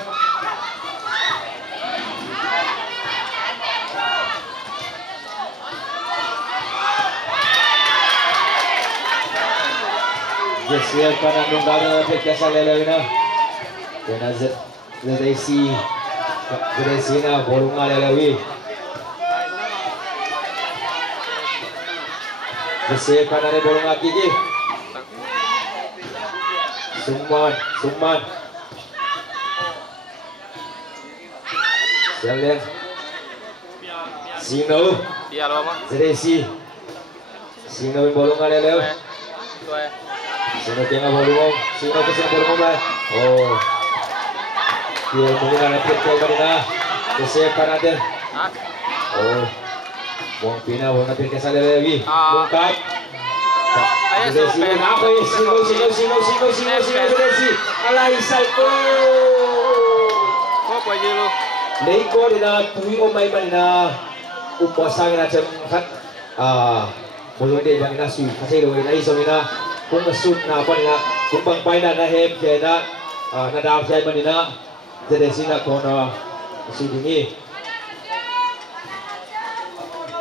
Jessiel kanan nunggal pekasa lelawina. Kena jadi si na bolong lelawi. Jessiel kanan bolong lagi je. Summan. Jalan. Sino. Iya lo mah. Jadi Sino bolong lelawi. Sino tengah bolong. Sino kesana bolong lah. Oh. Dia mungkin ada petrol pada Jessiel kanan dia. Oh. Buang pina, buang napin ke sana lagi. Bungkat. Sino apa ini? Sino. Alai salto. Kok aja lu? Leiko dina tui omai mana upasang na kat. Bolong dia bang nasi. Kasih doi nai somina. Kung masuk na apa na? Kung pangpaina na hem kena nadam saya mana? Jadi sini kona sini.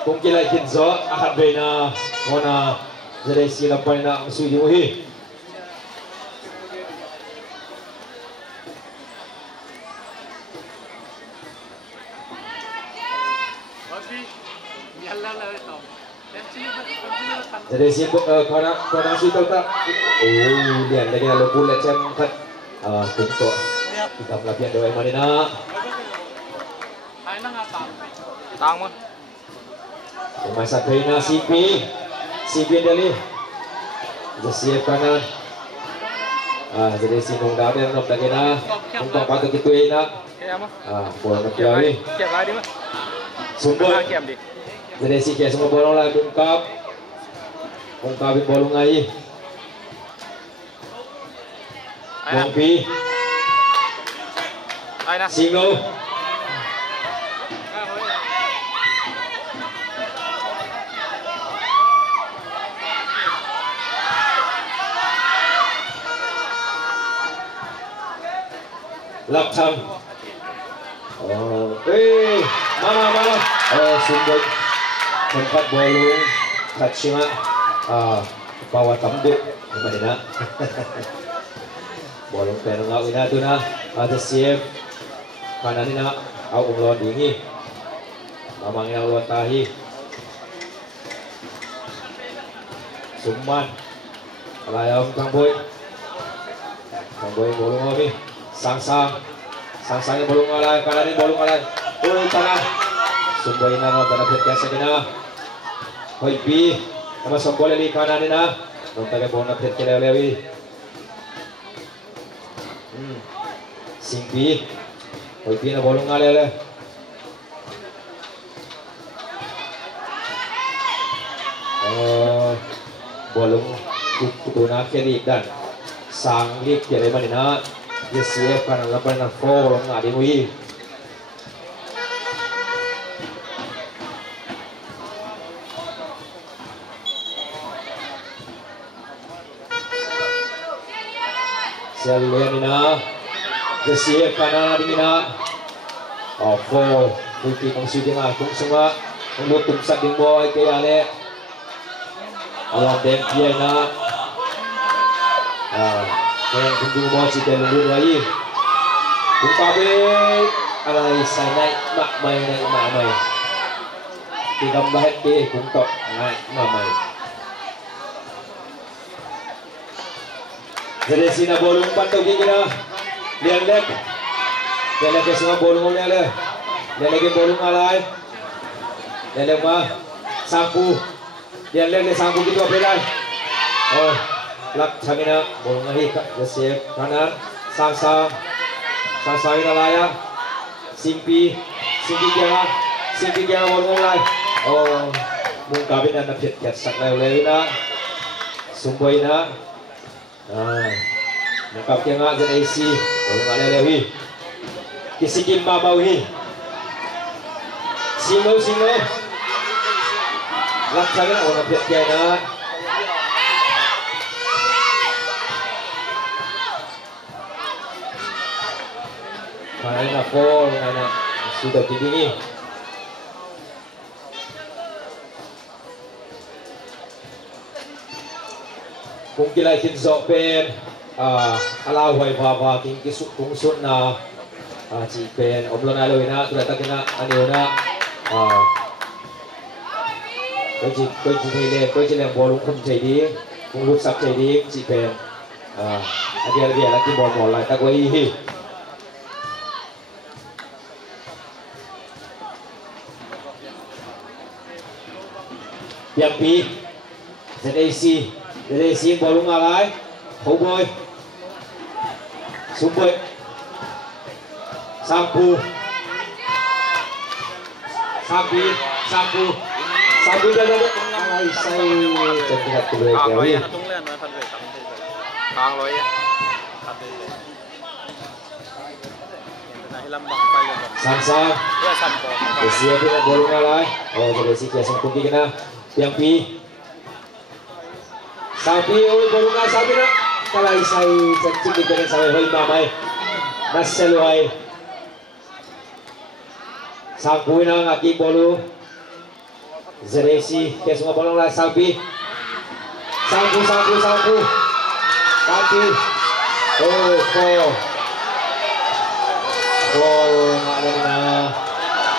Kung kila kinzo akan bina kona jadi sila pa na sudi uhi. Jadi si kona sudi tak. Oh dia lagi lalu pula macam kat tuntuk. Kita pelatihan doa mana? Tang mah. Masa kena CP dali. Jessiel kanan. Jadi si nunggal dia nak lagi na. Untuk patut itu ina. Kayak mah. Boleh nak jauh. Kayak lagi mah. Sumber. Jadi si kayak semua bolong lah ungkap bolong lagi. Mompi. Singo. Laptang. Mana. Sumber tempat bolong kacima. Bawah tambuk. Mana? Bolong penengah ina tu na. Ada siap. Kanan ini nak aku melawan dingin. Mamang yang luar tahi. Summan. Layam Kang Boy bolong kami. Sang-sang yang bolong alai. Kanan ini bolong alai. Ulit tanah. Sumboy na no tanah pet kesa kina. Hoy pi. Nama sumboy lagi kanan ni na. Nung taga bona pet kena lewi. Singpi. Hoy pi na bolong ngale. Bolong kutuna kiri dan sang lik jadi mana nak dia siapkan lapan nak bolong ada mui siapa ni nak dia siapkan ada ni nak four putih kongsi dengan kong semua untuk tumsak di boy kaya le alam dem dia nak yang tunggu mau si dia dulu lagi buka be alai sanai mak mai tiga bahet ke kuntok naik mamai jadi sini bolong pantau kita lihat ke semua bolong ni le lihat lagi bolong alai lihat mah sapu lihat sapu gitu apa dah lak chamina bolong lagi siap kanan sang ina laya simpi dia bolong lagi muka bina nak ket sak lay na sumboy na nakap dia ngak jadi isi bolong ada lewi kisikim babau ni singo lak chamina nak ket na Mana pun anak sudah tinggi. Mungkin lagi kita pen alau hai bapa tinggi kung sut na cipen oblon alau ina tu datang kena aniona kau jadi bolong kum jadi kung rusak jadi cipen dia lagi bolong lah tak kau ini. Yang pi ZAC bolong alai Hoboy Sumboy Sampu dah alai say cepat tu Kang tung lenมาพันเวททางร้อยพันเวทnah hilang bang paling Sansa ya sampo siap dengan bolong alai ZAC kiasang tinggi kena yang pi sapi oleh bolongan sapi nak kalau saya cek dengan saya hoi mamai naseluai sapu ina ngaki bolu ZAC ke semua bolong lah sapi sapu gol ada na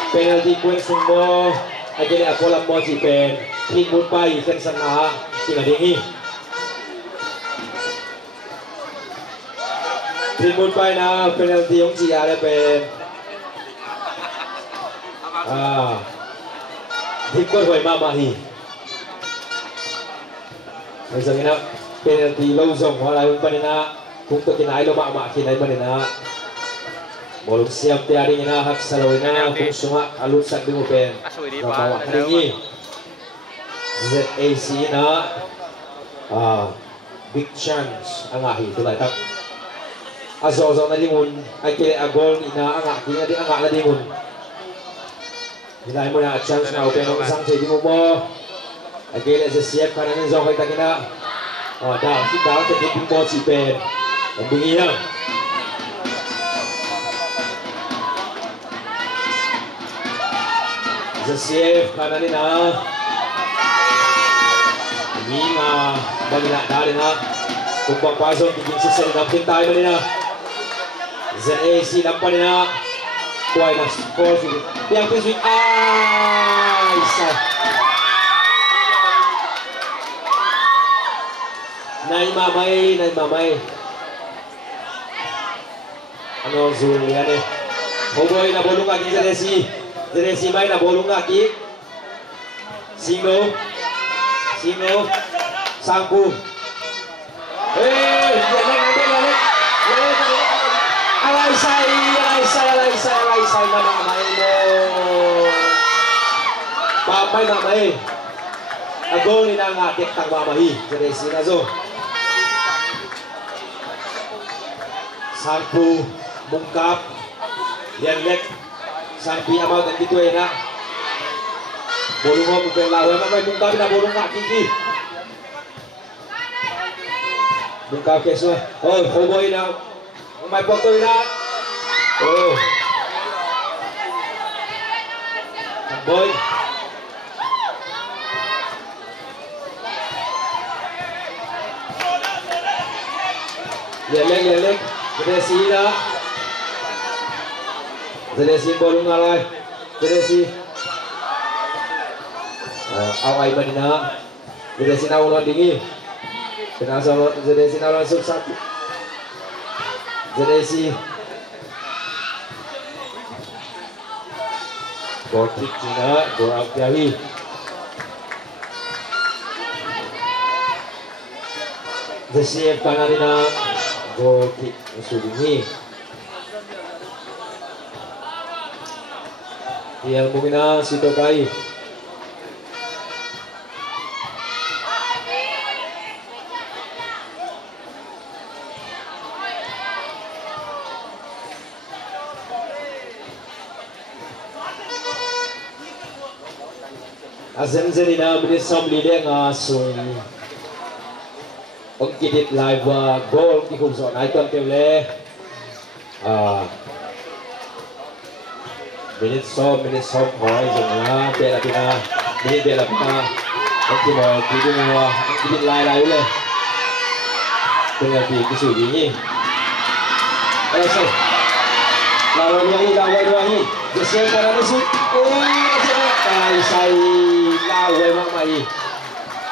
penalti point semua aja aku lambo cipen timbul pai kan sana tinggal dingi timbul pai na penalti yang cia ada pen hikor hoi mama hi macam ina penalti lozong wala yung panina kung to kinai lo mama kinai manina bolong siap tiari ina hak salawina kung suma alut sak bingu pen bawa hari ZAC na big chance angahi tulay tak azo na dingun ay kaya agol ina angak kaya di angak na dingun hinay mo na chance na open ng isang chay dingun mo ay kaya sa siap kanan ng zong kay takina daw kaya mo si pen ang bungi na Zasiev kanan ni na ini bagina dari na kumpang pasok tiging sisel dapat tayo ni na ZAC dapat ni na kuai na score yang tu swing isa nai mamai ano zul ya ni Cowboy na bolong lagi Zeresi main na bolong lagi. Singo Sangku. Alaisai na main mo. Mamay. Agol ni nang atik tang mamahi. Zeresi na zo. Sangku mungkap. Lian-lek sampai amat dan gitu enak. Bolong mo mungkin lawan mamay mungkap na bolong kaki. Mungkap keso. Oh, cowboy na. May foto na. Oh. Boy. Lian-lek. Zeresi bolong alai. Zeresi. Awai manina. Zeresi na ulon dingin. Kena solo Zeresi na langsung satu. Zeresi. Gol kick Cina, gol Alfiahi. Zeresi Panarina. Gol kick musuh dingin. Yang mungkin Sito Kai. Azenzelina bersama lider ngasung. Pengkidit live gol di kumsok naikkan kembali. Minit som boy jenglah bela pina nanti mau bikin lai le dengan di kisu ini lawan ruangi geser pada musuh sai lawan mamai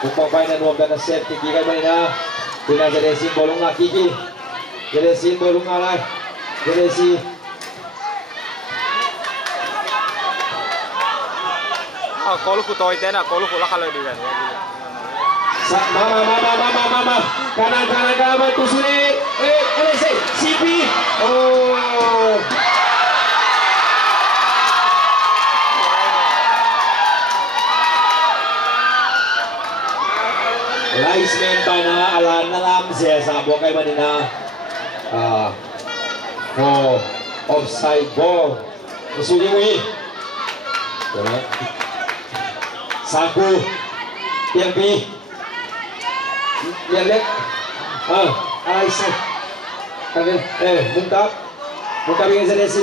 upah mainan wong dan set tinggi kan mainan dengan Zeresi bolong kaki Zeresi bolong alai Zeresi Kalau putoi tena, kalau pula kalau dia. Mama, kanan tu sulit. CP. Oh. Linesman bana alan nalam saya sabok kay manina. Offside ball. Musuh ni. Sangku Tiangpi Lian-lek Alaisai Mungkap yang Zeresi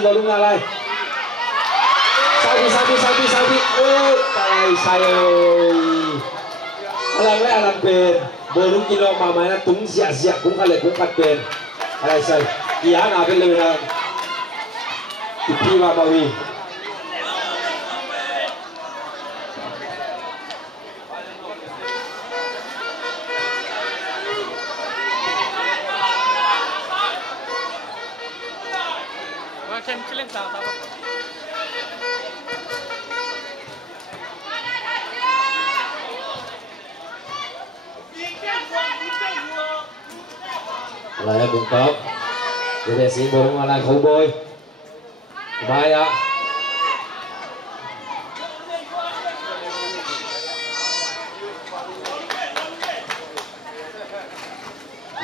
bolong alai Sabi Alaisai alang pen bolong kilo mamanya tung siap kung kale kung kat pen Alaisai kian akan lebih tipi mamawi Lại bùng cọp để xin bóng là khẩu bôi bài ạ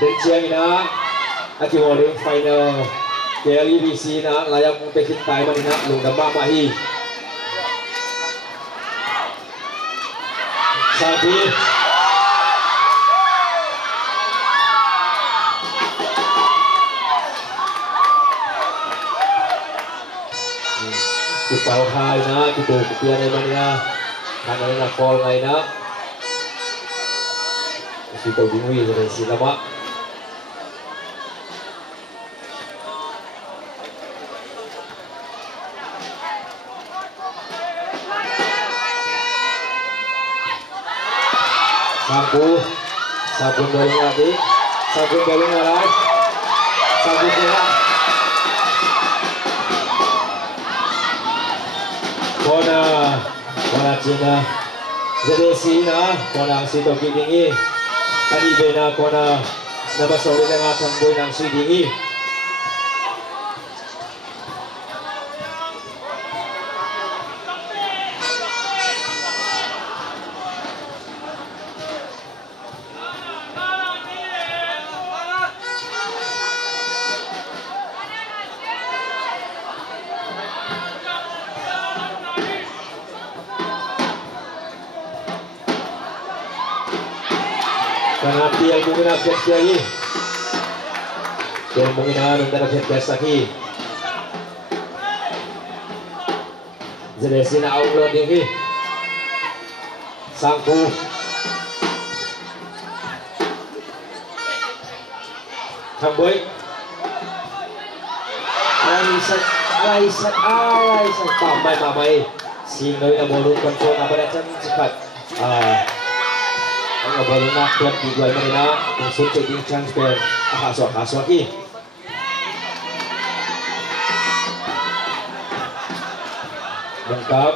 đến chiang na aki mo ring final kaya BC na layak mong pekin tayo man na lung damamahi sabi Kupau hai na gitu kepian emang ya karena na call ngai na kita bingui dari sila mak sabun bolong lagi sabun bolong lagi sabun bolong Kona Cina Zedesina Kona ang sito kidingi Kanibe na kona Nabasoli ng atang boy ng sidingi Kanati ang menginapkan lagi. Yang menginapkan antara Firdaus lagi. Zedesina Allah tinggi. Sangku. Kamboy. Aisan. Pamai. Sinoy na bolong kontrol na ba natin cepat. Ang balong na klub di Guay Marina kung suntik yung chance per akaso lagi lengkap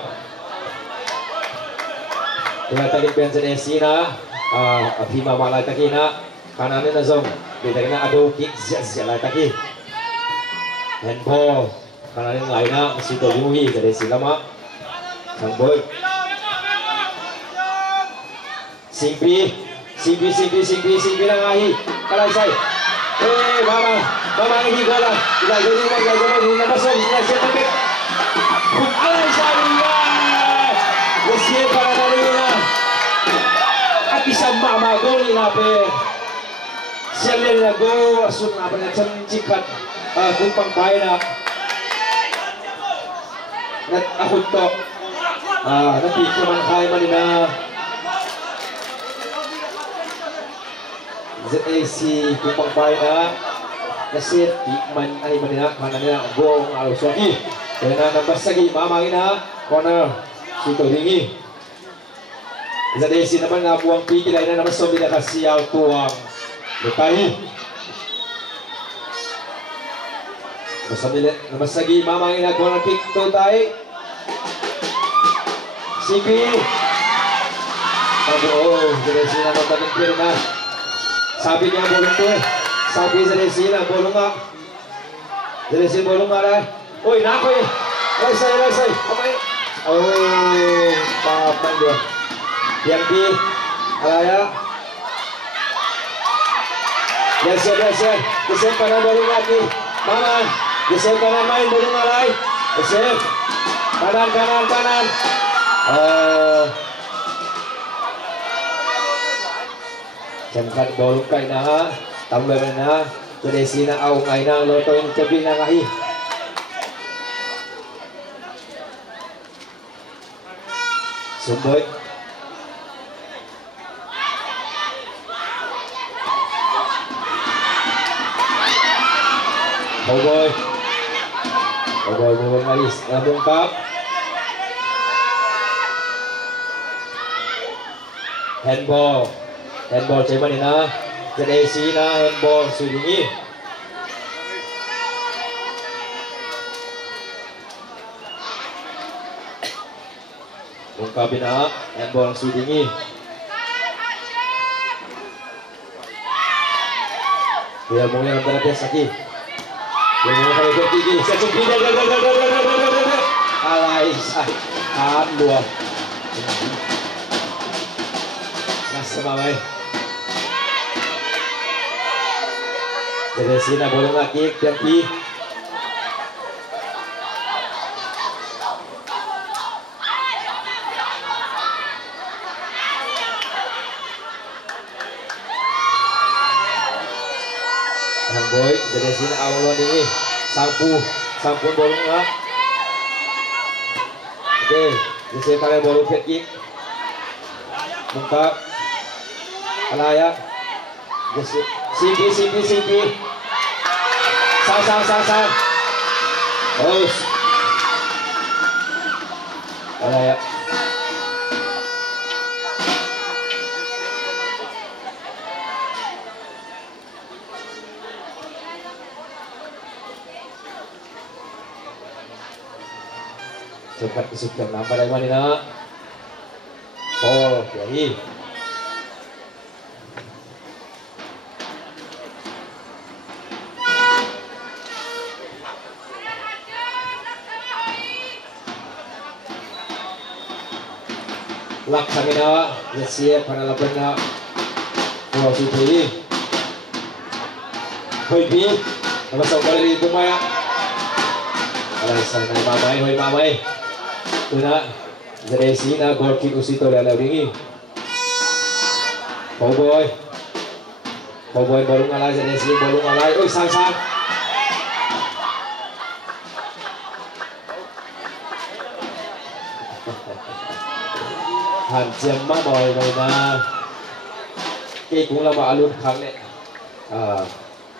kaya tadi pensa Desina Fima malay taki na kananin na zong beda na ado kick zia taki handball kananin lain na masito limuhi sa Desina ma Sangboy Simpi lang ahi. Kalaysay. Mama ini bola. Gila nabasol. Kalaysay ya. Yesiye para dalina. At isang mama gol ni nape. Siya na go asun na pa cikat kumpang bayna. Nat akot to. Napikyo man kay manina. ZAC kumpang bayna nasir di ay manina manana gong aluswaki kaya nambas lagi mamangin na corner sito hingi ZAC naman nga buwang piki lain na naman sobi na kasiyaw tuwang lutahi nambas lagi mamangin na corner kick to tayo Sipi ZAC na nagtaging kiri na sabi niya bolong to sabi sa Desina bolong nga Desina bolong nga rin uy nakoy laysay kamay papan dia yang di alaya Desina kanan bolong lagi maman Desina kanan main bolong nga rin Desina kanan Jangkat bolong kay na ha tambah na Desina aung ay na loto yung tabi na ngahi Sumboy Cowboy ngalis nabungkap handball cai manina Desina handball sudingi bungkapin handball sudingi dia mau yang antara biasa lagi dia mau kayak begini satu pindah alay dua nasa mamay Desina bolong lagi Derby Boy Desina Allah nih sampun bolong lah oke Desina kalian bolong kick buka alaya Simpi sang terus alaya dekat kesukaan nama dari mana nak? Ball dari Laksamana siap pada lapangan Pulau Suci. Hoipi, nama saudara di rumah. Alai sana mamai. Tuna, jadi sini gol kick usito dalam ringi. Cowboy baru ngalai jadi sini baru ngalai. Oi sang. Hàn chiếm mắc bòi rồi mà cái cũng là mà luôn kháng đấy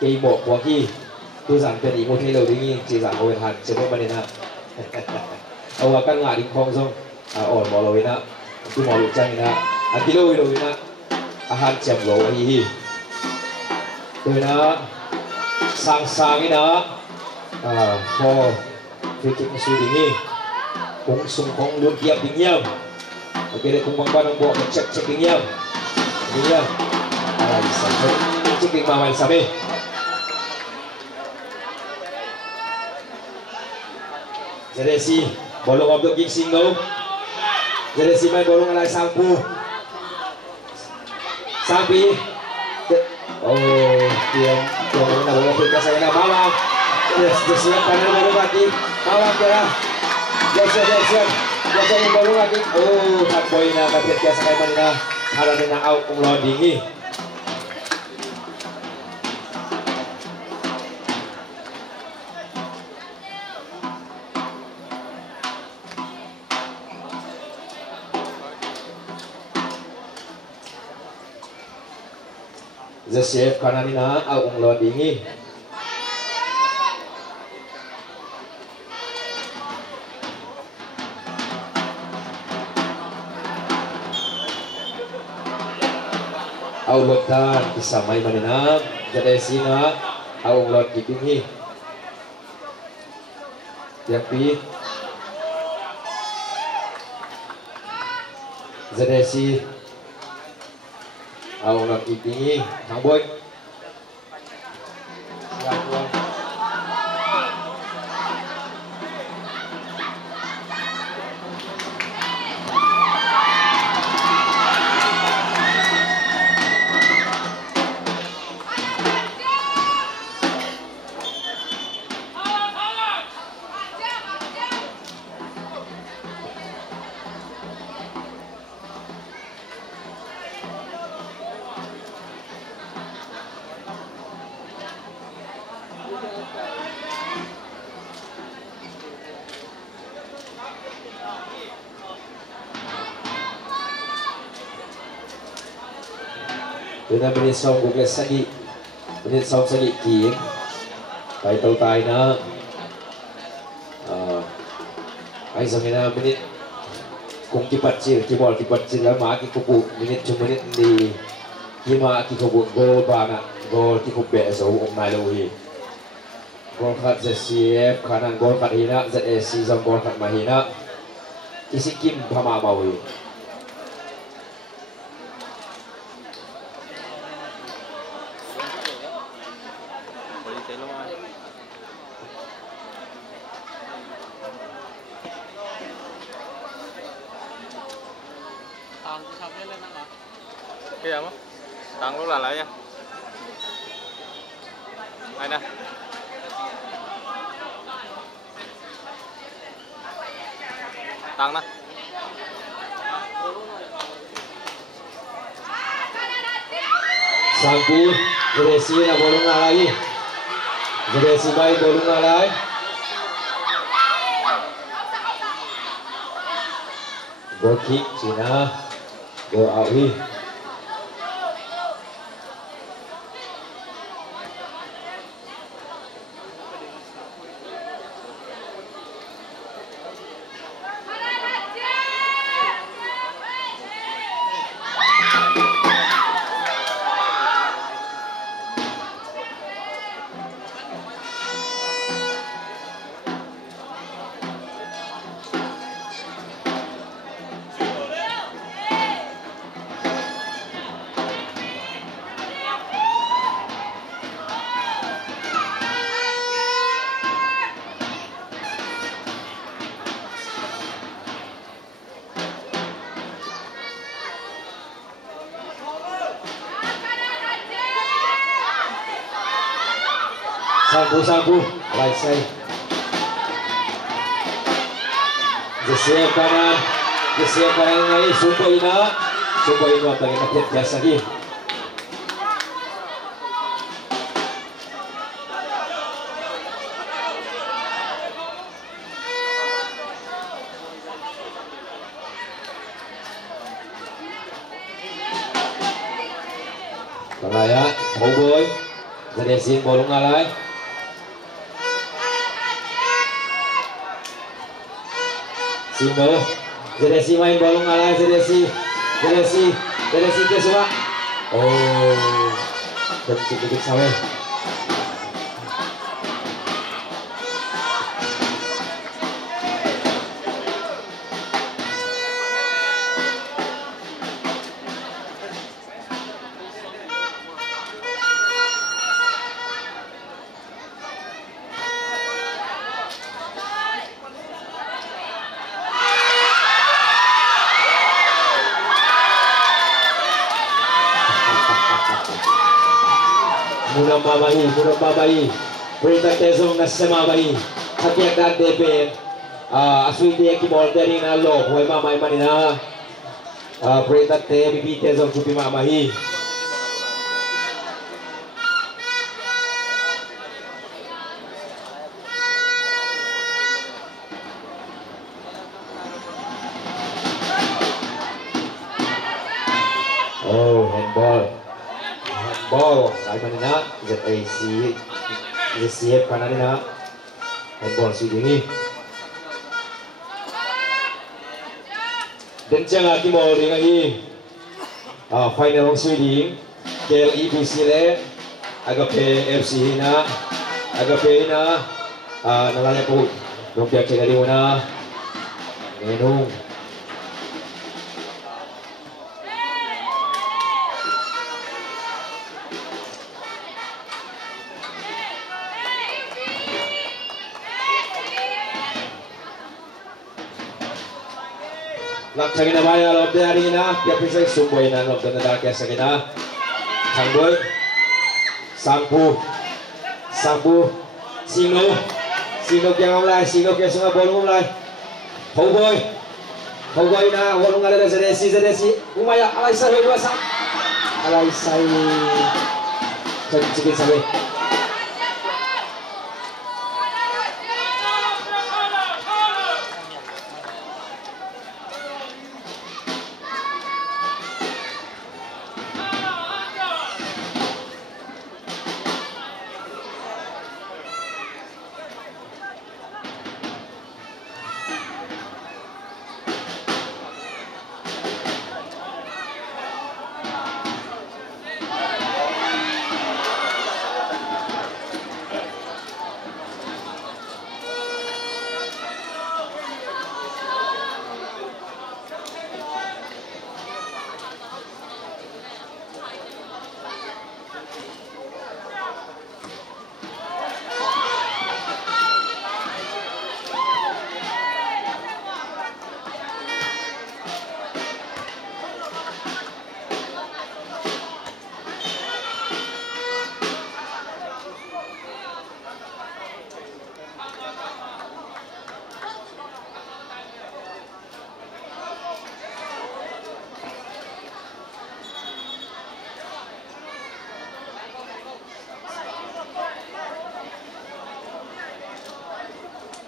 cái bộ của khi tôi giảngเป็นอีกโมเทลเลยนี่จีจังเอาไปทานเชื่อมมาเลยนะเอาว่ากันงานดิ้งคองซ่งอ่อนหมอเลยนะคือหมอหลุดใจนะอันที่เลยนะอาหารเจียมโหลอีตัวนะสร้างนี่นะพอฟิกิมสูดีนี่คงส่งของลุ้นเกียบดิ้งเยี่ยมoke deh kumpang barang bawa cek dia bisa cek di bawah sampai jadi si bolong untuk gig single jadi si main bolong alai sampi dia nak bolong kita saya nak bawa siap karena bolong lagi bawa kira siap Biasa yang baru lagi, tak boleh nak dapat biasa kayak mana ada dengan out loading ni. The chef kanan ni nak out loading ni. Awak dan disamai mana jadi sini awak kiping ni tapi jadi si awak kiping ni thằng boy Dengan menit sau của cái sagi menit sau sagi kiếng tay tàu tay nó anh sang cái nào menit cùng kipat cil lah mak kikupu menit cuma menit di kima kikupu gol bana gol kikupe so ông này lâu hi gol khát ZCF khả năng gol khát hina ZSC dòng gol khát mà hina isi kim phama mau hi Kia mà tăng lúc là lấy nha đây nè tăng nè Sampi Jeresi nak bolong lagi Jeresi baik bolong lagi goal kick Cina goal out hi Sabu-sabu, Alaisai. Geser kanan lagi, Super Ina bagi nakit biasa lagi. Kalaya, Cowboy, Zadesin bolong alay. Sino, Zadesi main bolong alay, Zadesi ke semua. Oh, sedikit sampai. Mudah babai, berita tezong nasema bayi, hakikat dan DP, asli dia kibol dari nalo, huay mamay manina, berita te bibi tezong kupi mamahi. Oh, handball. Ball, kaya manina, ZAC kanan nina, handball sini. Dan jangan timol dengan ini, final swing, KLEPC le, agape FC na, nalanya po, lumpia kaya di muna, menung. Laksana na baya lob dari na, dia pisah sumboy na lob dan ada kaya sakit na, sangboy, sampu, sino kaya ngomlay, sino kaya sunga bolong ngomlay, Cowboy na bolong ada Zadesi, umaya Alaisai dua sang, Alaisai, sedikit sampai.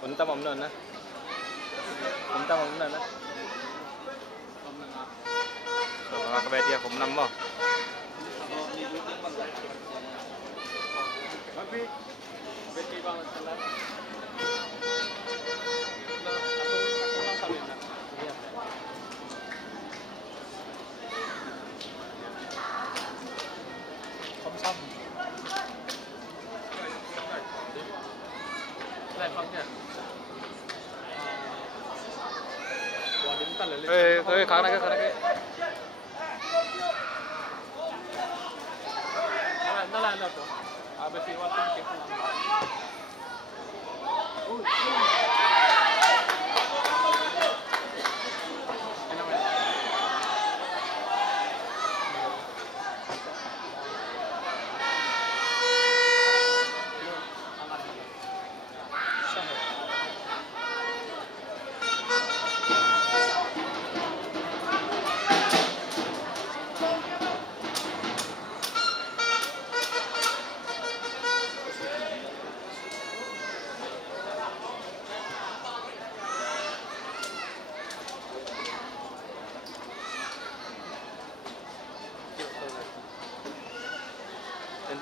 Punta mo muna na. So mga kabady ako muna mo. Khá này cái nó là được bởi vì hoàn toàn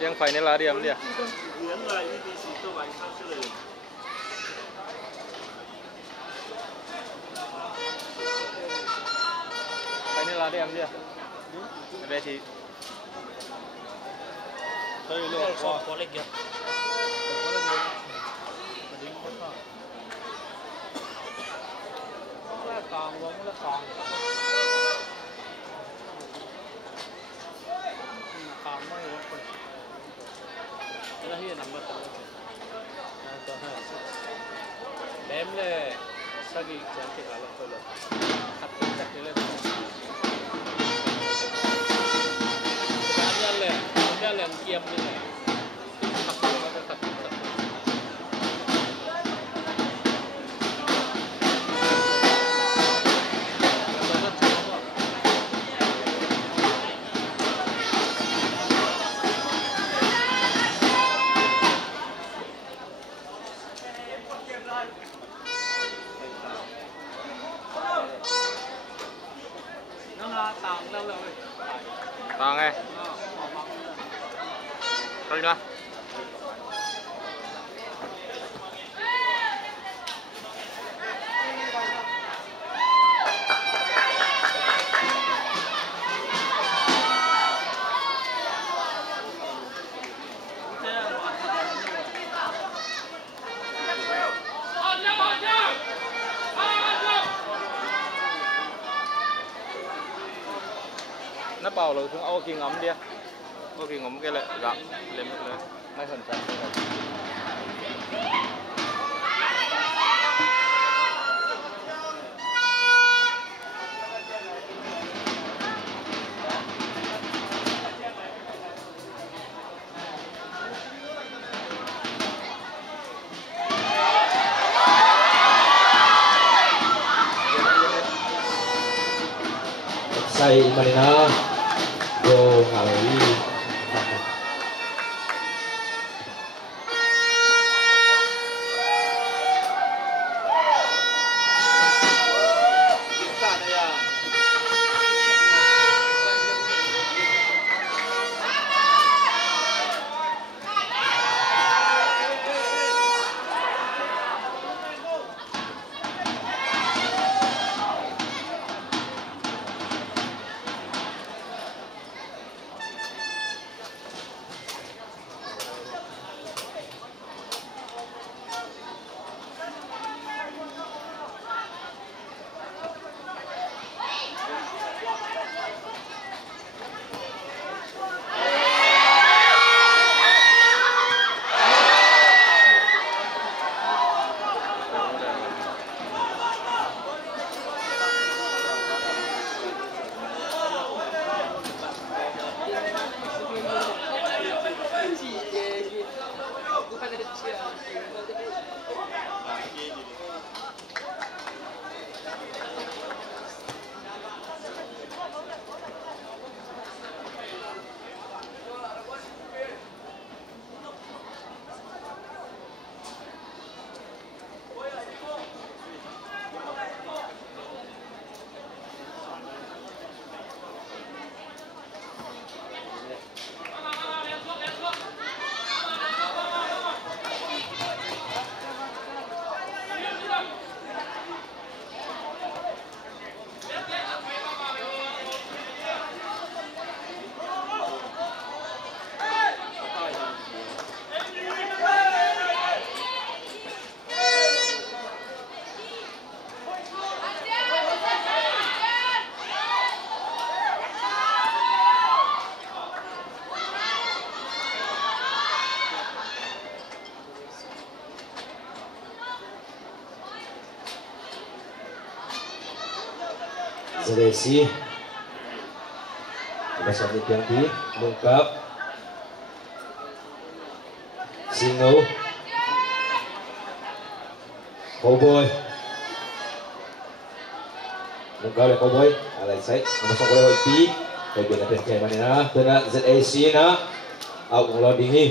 Yang final lah dia. Final lah dia. Berarti. Tôi luôn có lịch kìa. Còn luôn nó còn mấy người nó hiện nằm ở đó đếm lên sau khi chém thì cả là tôi là thật chặt lên cái lên kiềm như này Tàng nghe rồi đó. Nó bảo là thường ô kỳ ngấm đi, ô kỳ ngấm cái lại gặm lên một lên, mấy phần trăm. Say Marina go Halloween. Selesi Bahasa Mitianti lengkap Singo Cowboy lengkap oleh Cowboy alai side masuk oleh P bagian atas kayak mana kena ZAC na out loading ni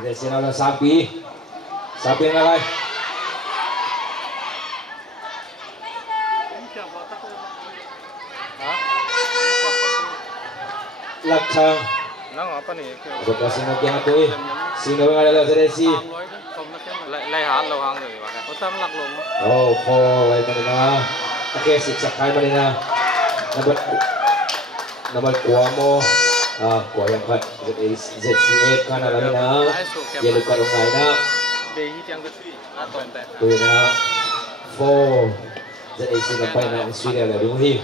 ZAC na lah sapi yang alai Lakchang. Nang apa nih? Buat singo yang aku ini. Singo yang ada dalam sesi. Lai hạt lâu hàng rồi bạn. Có tâm lạc luôn. Oh, four, ay mana? Okay, siksak kay mana? Nabat kuha mo. Kuha yang kat ZC8 ka na lang na. Yellow ka rong na. Kuha na. Four. ZC na pa na ang sweet na yung hi.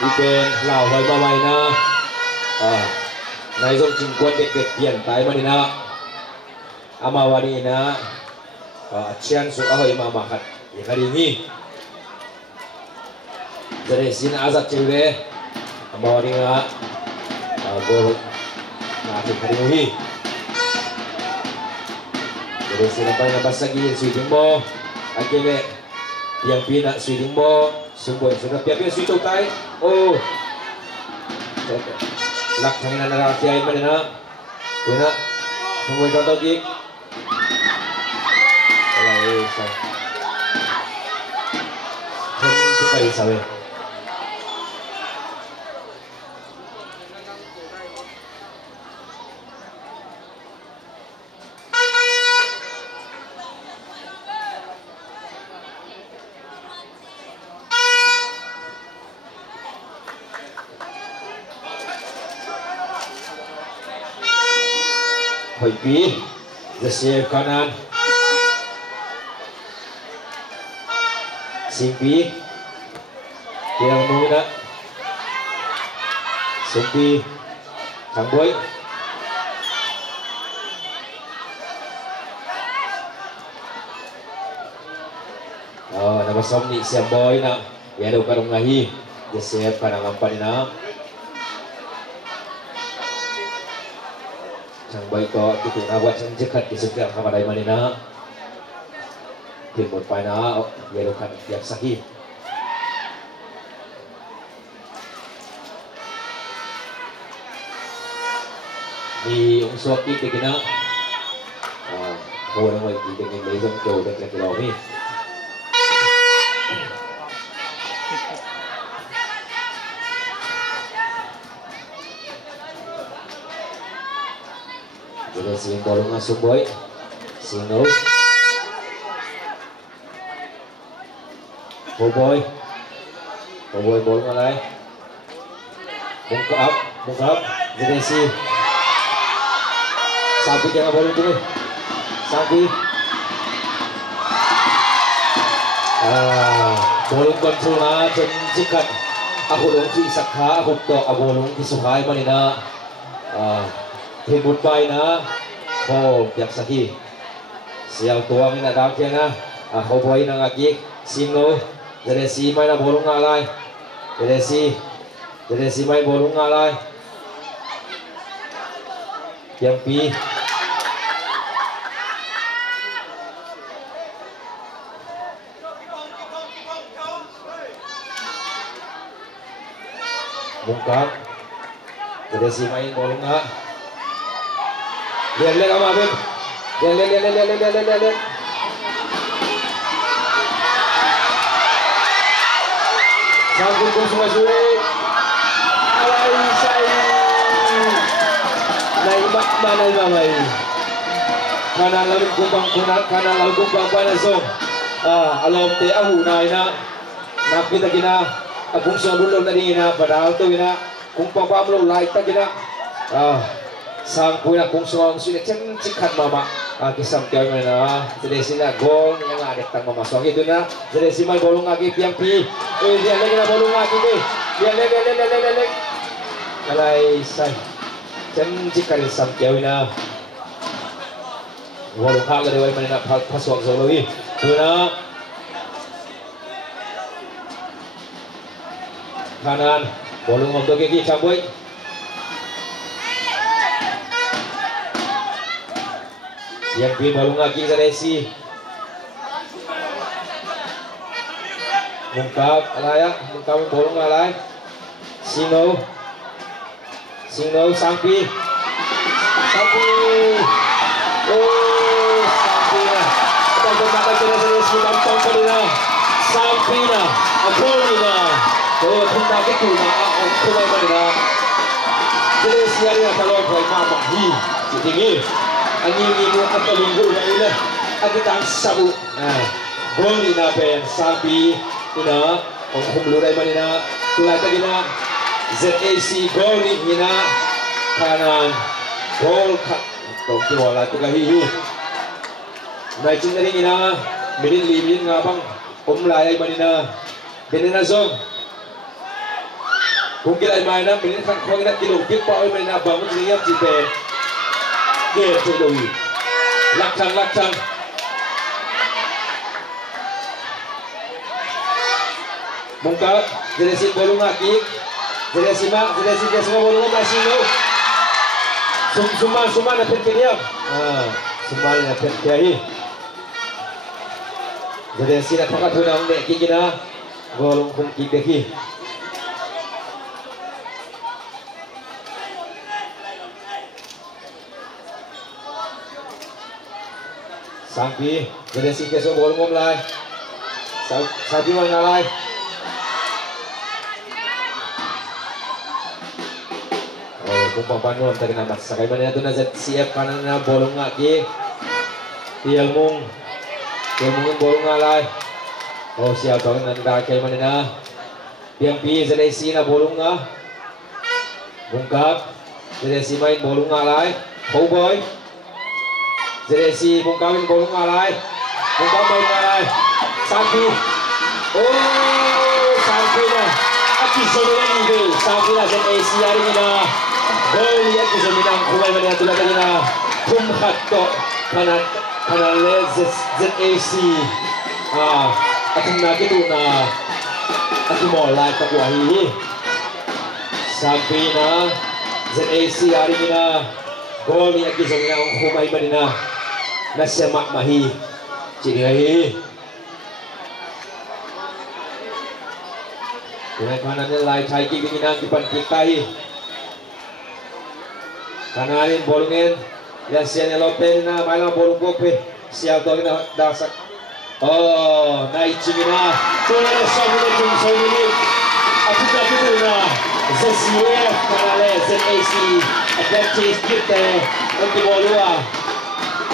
Ipen lao hoài ba mày na. Này dòng trình quân đẹp tiền tái mà đi na. Amawani na. Chian su ahoy mama khat. Ikari ni. Jadi sin azat cewek. Amawani na. Gol. Nah, ikari ni. Jadi sin apa yang basagi suiding mo. Agile yang pina suiding mo. Sumboy sudah piapia suito tay. Oh. Lak thangina na kiai manina. Kuna. Sumboy contoh gig. Alai sa. Kita isawe. Hoipi, Zasiev kanan, Simpi, yang mengena, Simpi, Sangboy, nama somni Sangboy na, yang ada karung lahi, Zasiev kanan ampan na. Chẳng bay có cái tụ nào chẳng chắc khẩn cái sự kiện không vào đây mà nên nó tìm một bài nó về đâu khẩn việc sắc hi thì ông số kỹ cái nó hồi nó mới kỹ cái lấy dòng cầu được là cái đó đi Jadi sing bolong masuk boy, singo, boy bolong alai, bungkap, jadi si, sapi jangan bolong dulu, sapi, bolong kontrol na cikat, aku dong si sakha, aku to bolong di sukai manina, Hibut bay na ho yak saki siang tuang ina dak na ho boy na ngaki singo jadi si mai na bolong ngalai jadi si mai bolong ngalai yang pi bungkap jadi si mai bolong na lihat kamu Abid, lihat. Sambung pun semua sulit. Alai say. Naibat mana imamai. Kana lalu kumbang panasong. Alom te ahu na. Nakita kina. Abung sabulong tadi na. Padahal tu kina. Kumpang pamlo laik tak kina. Sang punya kung suang sulit cikan mama kisam kau mana jadi sila gol yang ada tang mama suang itu na jadi si mai bolong lagi piang pi dia lagi na bolong lagi deh dia le kalai sai cikan sam kau na bolong hal dari mana nak pasuang zolowi tu na kanan bolong untuk gigi camboy yang pi bolong lagi sa resi mungkap alaya mungkap bolong alay singo sampi Oh, Sampina. Akan menggunakan jenis gampang pada Sampina. Apolina. Oh, hendak itu nak pemain pada jenis yang kalau pemain Mahi tinggi. Angin ini akan lunggu dari lah. Akan tang sabu. Gol ina pen Sampina. Orang lurai mana? Tulai tadi na ZAC gol ina kanan. Gol kat. Tunggu wala tu kahiu. Naik cenderi ina minit limin ngabang umlay manina. Benena zong. Kung kilay mana minit kan kung ina kilupit pa oy manina bangun siyap jipe. Ge tuloy. Lakang. Mungkap jeresin bolong aki. Jeresima bolong masih no. Suma na perkiriam. Suma na perkiri. Jadi sila pakat hunang dek kikina golong kum kideki. Sampi jadi si keso golong mulai. Sampi mengalai. Kumpang panuan tadi nama sakai mana tu nazat siap kanan na bolong lagi tiang mung bolong alai oh siap tahu nanti dah kaya mana na tiang pi jadi si na bolong ah bungkap jadi si main bolong alai cowboy jadi si bungkapin bolong alai bungkap main alai Sampi oh Sampi na aki sebenarnya itu Sampi na jadi si hari ni na gol lihat bisa minang kumai mana tu lagi na kumhat to kanan ZAC akan nak itu na akan mulai tak wahi sampai na ZAC hari ini na gol lihat bisa minang kumai mana na semak mahi jadi lagi dengan kanan nilai cai kiki minang depan kita kanarin bolongin yang siang Lopez na malam bolong bope siap tu kita dasak oh naik cingina tulah sambil aku tak tahu na ZCF kanale ZAC advantage kita untuk bolua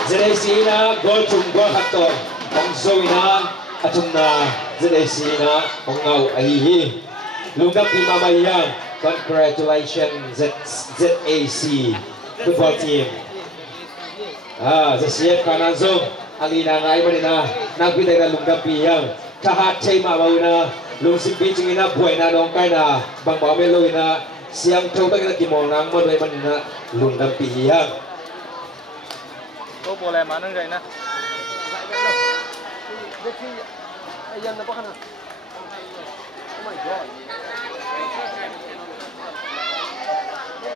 ZAC na gol hatto bangso ina atum na ZAC na ngau ahihi lunggap di mamayang. Congratulations ZAC football team. Siap kanan zong alina ngai mana nak pilih dalam gapi yang kahat cema bau na lung simpi cingina buai na dong kai na bang bau melo ina siang coba kita kimong nang mo doi mana lung gapi yang. Kau boleh mana ngai na? Ayam apa kana? Oh my god.